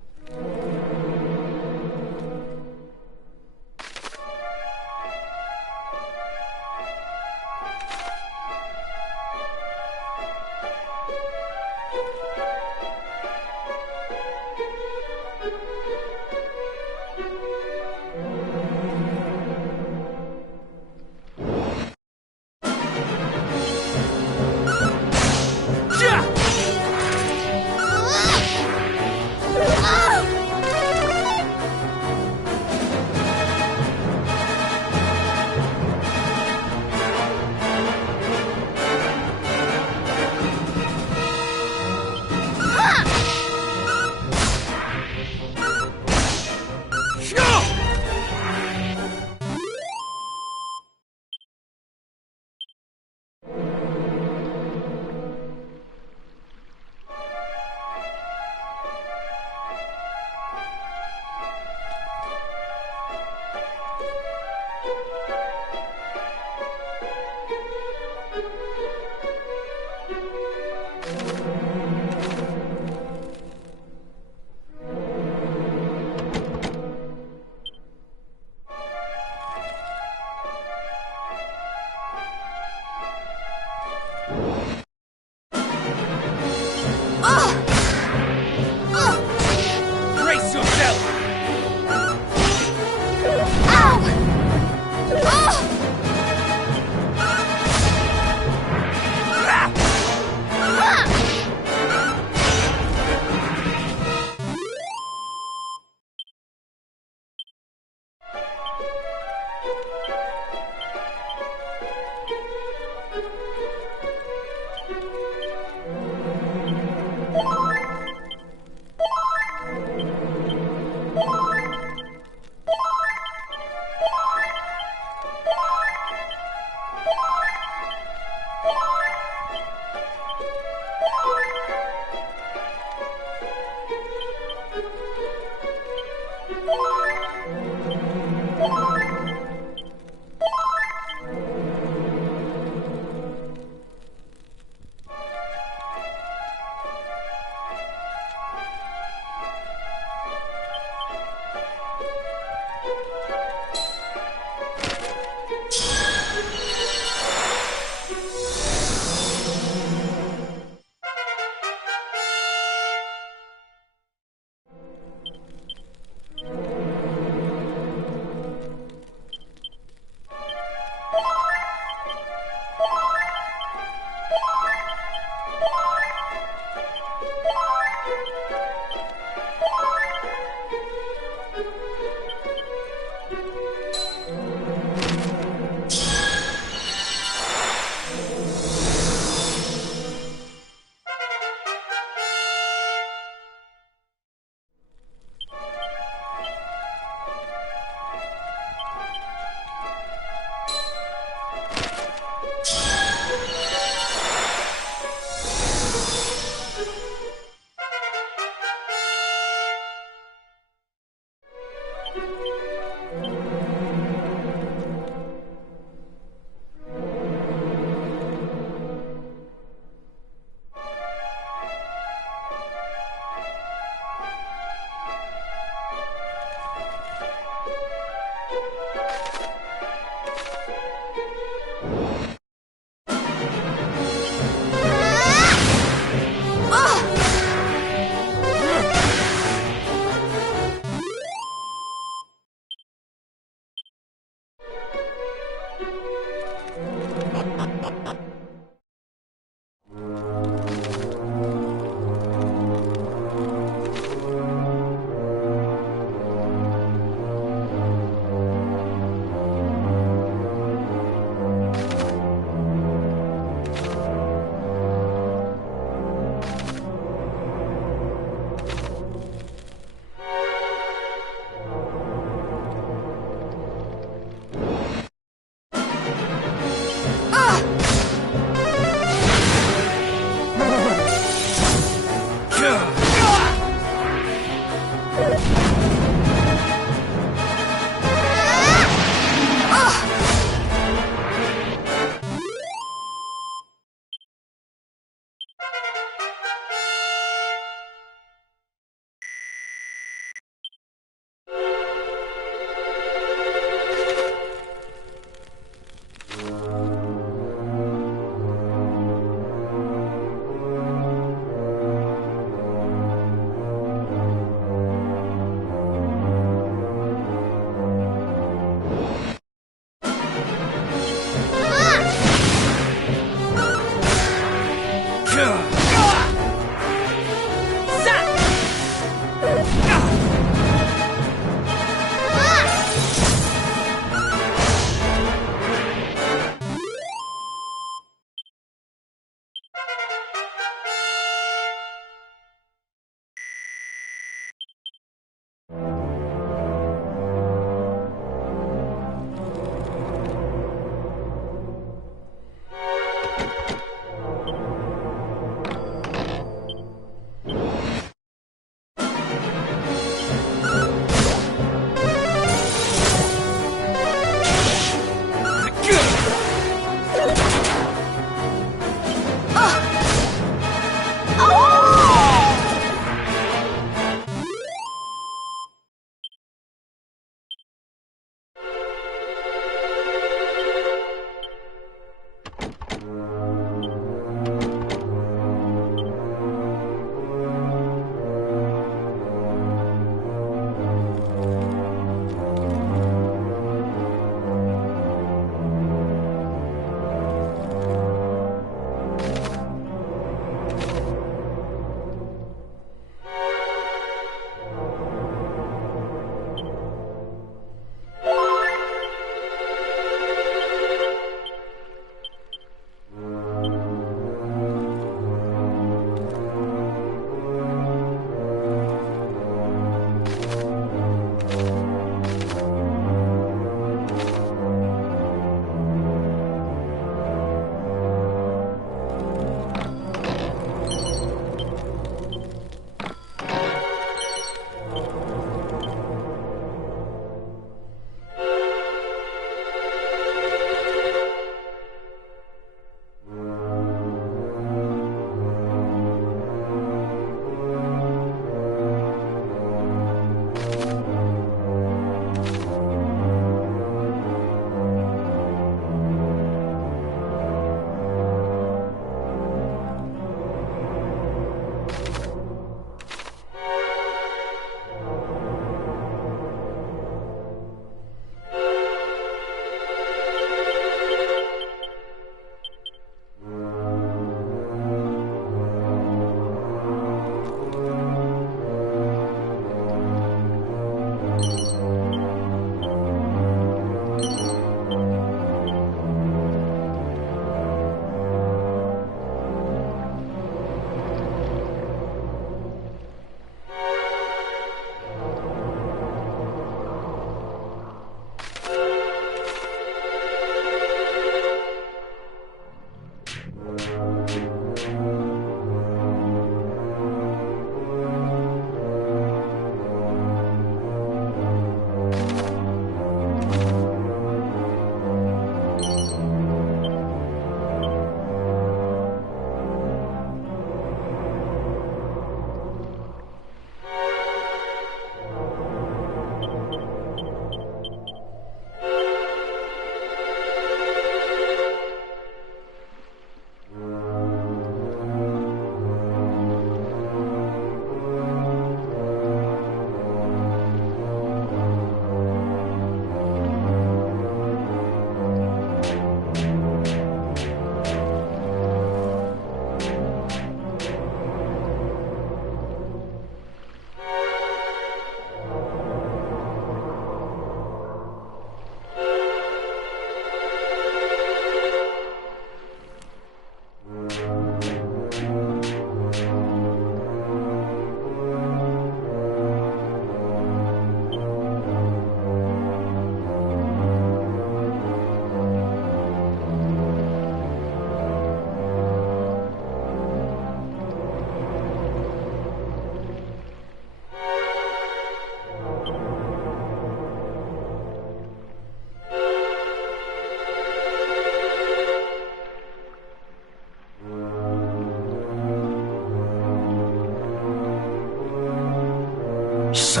So,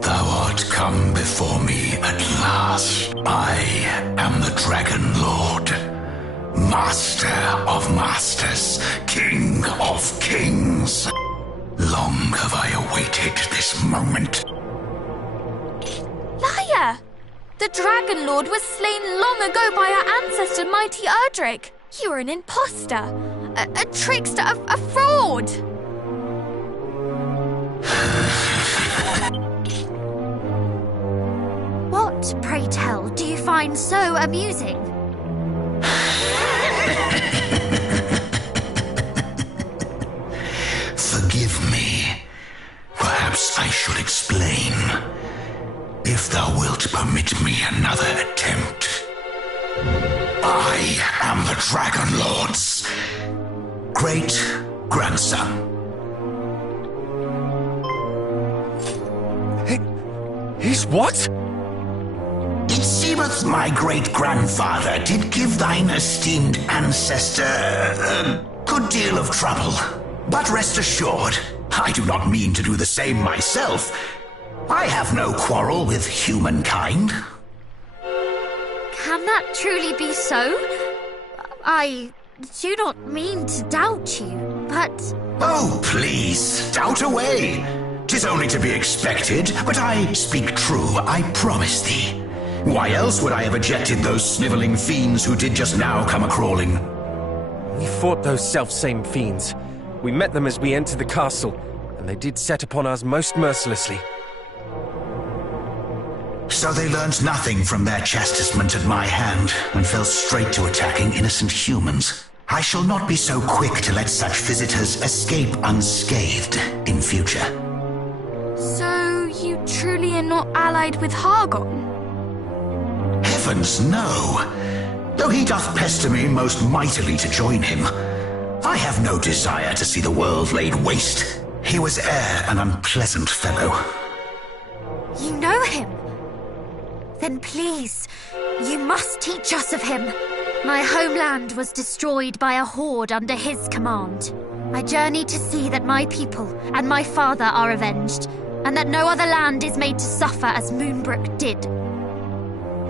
thou art come before me at last. I am the Dragon Lord, Master of Masters, King of Kings. Long have I awaited this moment. Liar! The Dragon Lord was slain long ago by our ancestor, Mighty Erdrick. You are an imposter, a trickster, a fraud. What, pray tell, do you find so amusing? Forgive me. Perhaps I should explain. If thou wilt permit me another attempt. I am the Dragon Lord's great-grandson. He's what? It seemeth my great-grandfather did give thine esteemed ancestor a good deal of trouble. But rest assured, I do not mean to do the same myself. I have no quarrel with humankind. Can that truly be so? I do not mean to doubt you, but... Oh, please, doubt away. 'Tis only to be expected, but I speak true, I promise thee. Why else would I have ejected those snivelling fiends who did just now come a-crawling? We fought those self-same fiends. We met them as we entered the castle, and they did set upon us most mercilessly. So they learned nothing from their chastisement at my hand, and fell straight to attacking innocent humans. I shall not be so quick to let such visitors escape unscathed in future. So you truly are not allied with Hargon? Heavens, no. Though he doth pester me most mightily to join him, I have no desire to see the world laid waste. He was e'er an unpleasant fellow. You know him? Then please, you must teach us of him. My homeland was destroyed by a horde under his command. I journey to see that my people and my father are avenged, and that no other land is made to suffer as Moonbrook did.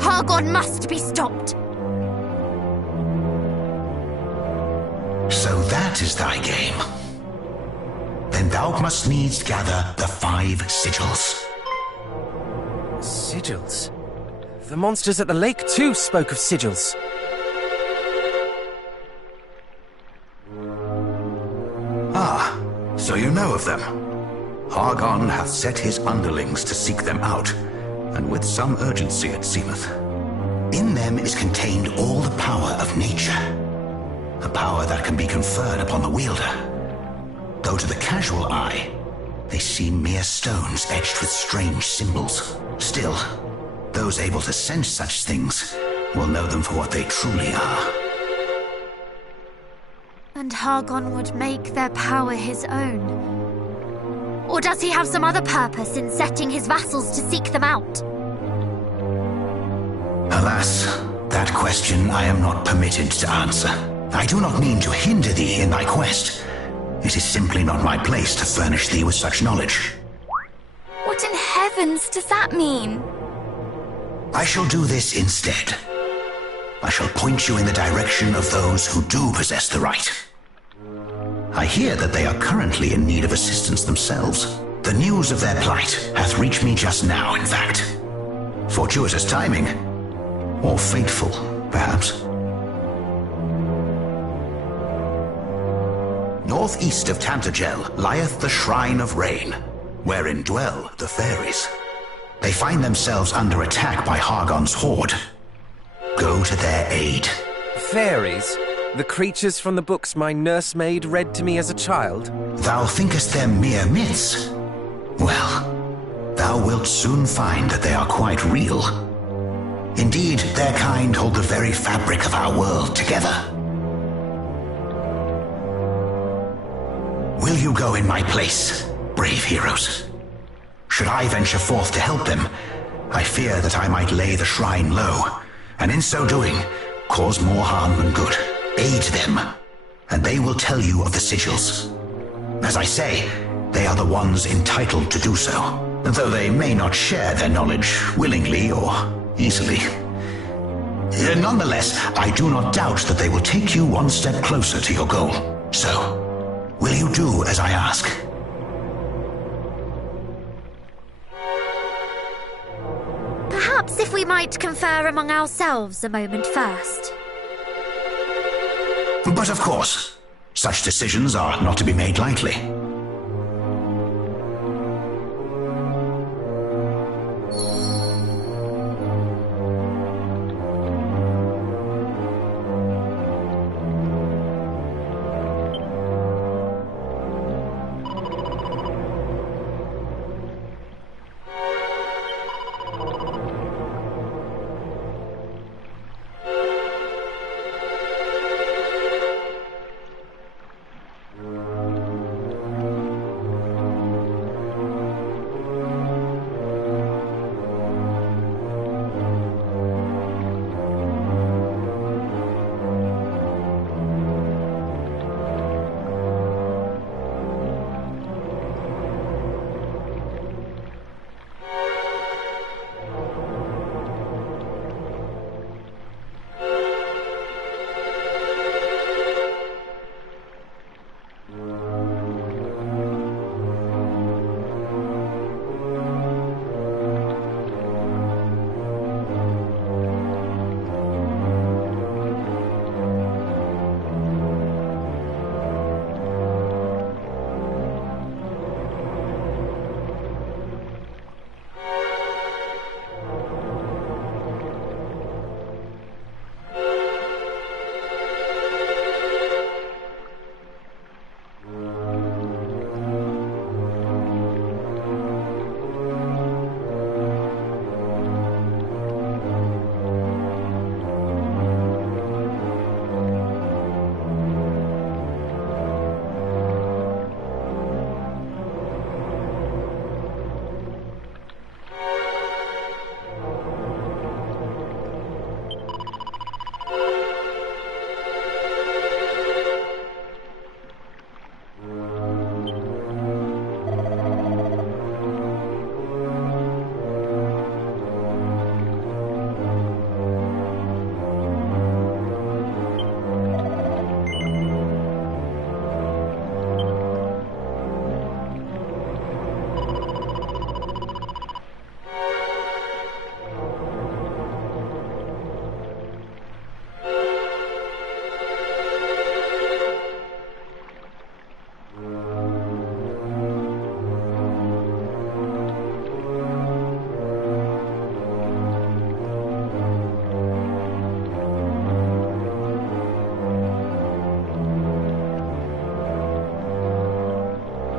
Hargon must be stopped. So that is thy game. Then thou must needs gather the 5 sigils. Sigils? The monsters at the lake too spoke of sigils. Ah, so you know of them. Hargon hath set his underlings to seek them out, and with some urgency it seemeth. In them is contained all the power of nature, a power that can be conferred upon the wielder. Though to the casual eye, they seem mere stones etched with strange symbols. Still, those able to sense such things will know them for what they truly are. And Hargon would make their power his own? Or does he have some other purpose in setting his vassals to seek them out? Alas, that question I am not permitted to answer. I do not mean to hinder thee in thy quest. It is simply not my place to furnish thee with such knowledge. What in heavens does that mean? I shall do this instead. I shall point you in the direction of those who do possess the right. I hear that they are currently in need of assistance themselves. The news of their plight hath reached me just now, in fact. Fortuitous timing. Or fateful, perhaps. Northeast of Tantagel lieth the Shrine of Rain, wherein dwell the fairies. They find themselves under attack by Hargon's horde. Go to their aid. Fairies? The creatures from the books my nursemaid read to me as a child? Thou thinkest them mere myths? Well, thou wilt soon find that they are quite real. Indeed, their kind hold the very fabric of our world together. Will you go in my place, brave heroes? Should I venture forth to help them, I fear that I might lay the shrine low, and in so doing, cause more harm than good. Aid them, and they will tell you of the sigils. As I say, They are the ones entitled to do so, though they may not share their knowledge willingly or easily. Nonetheless, I do not doubt that they will take you one step closer to your goal. So, will you do as I ask? Perhaps if we might confer among ourselves a moment first. But of course, such decisions are not to be made lightly.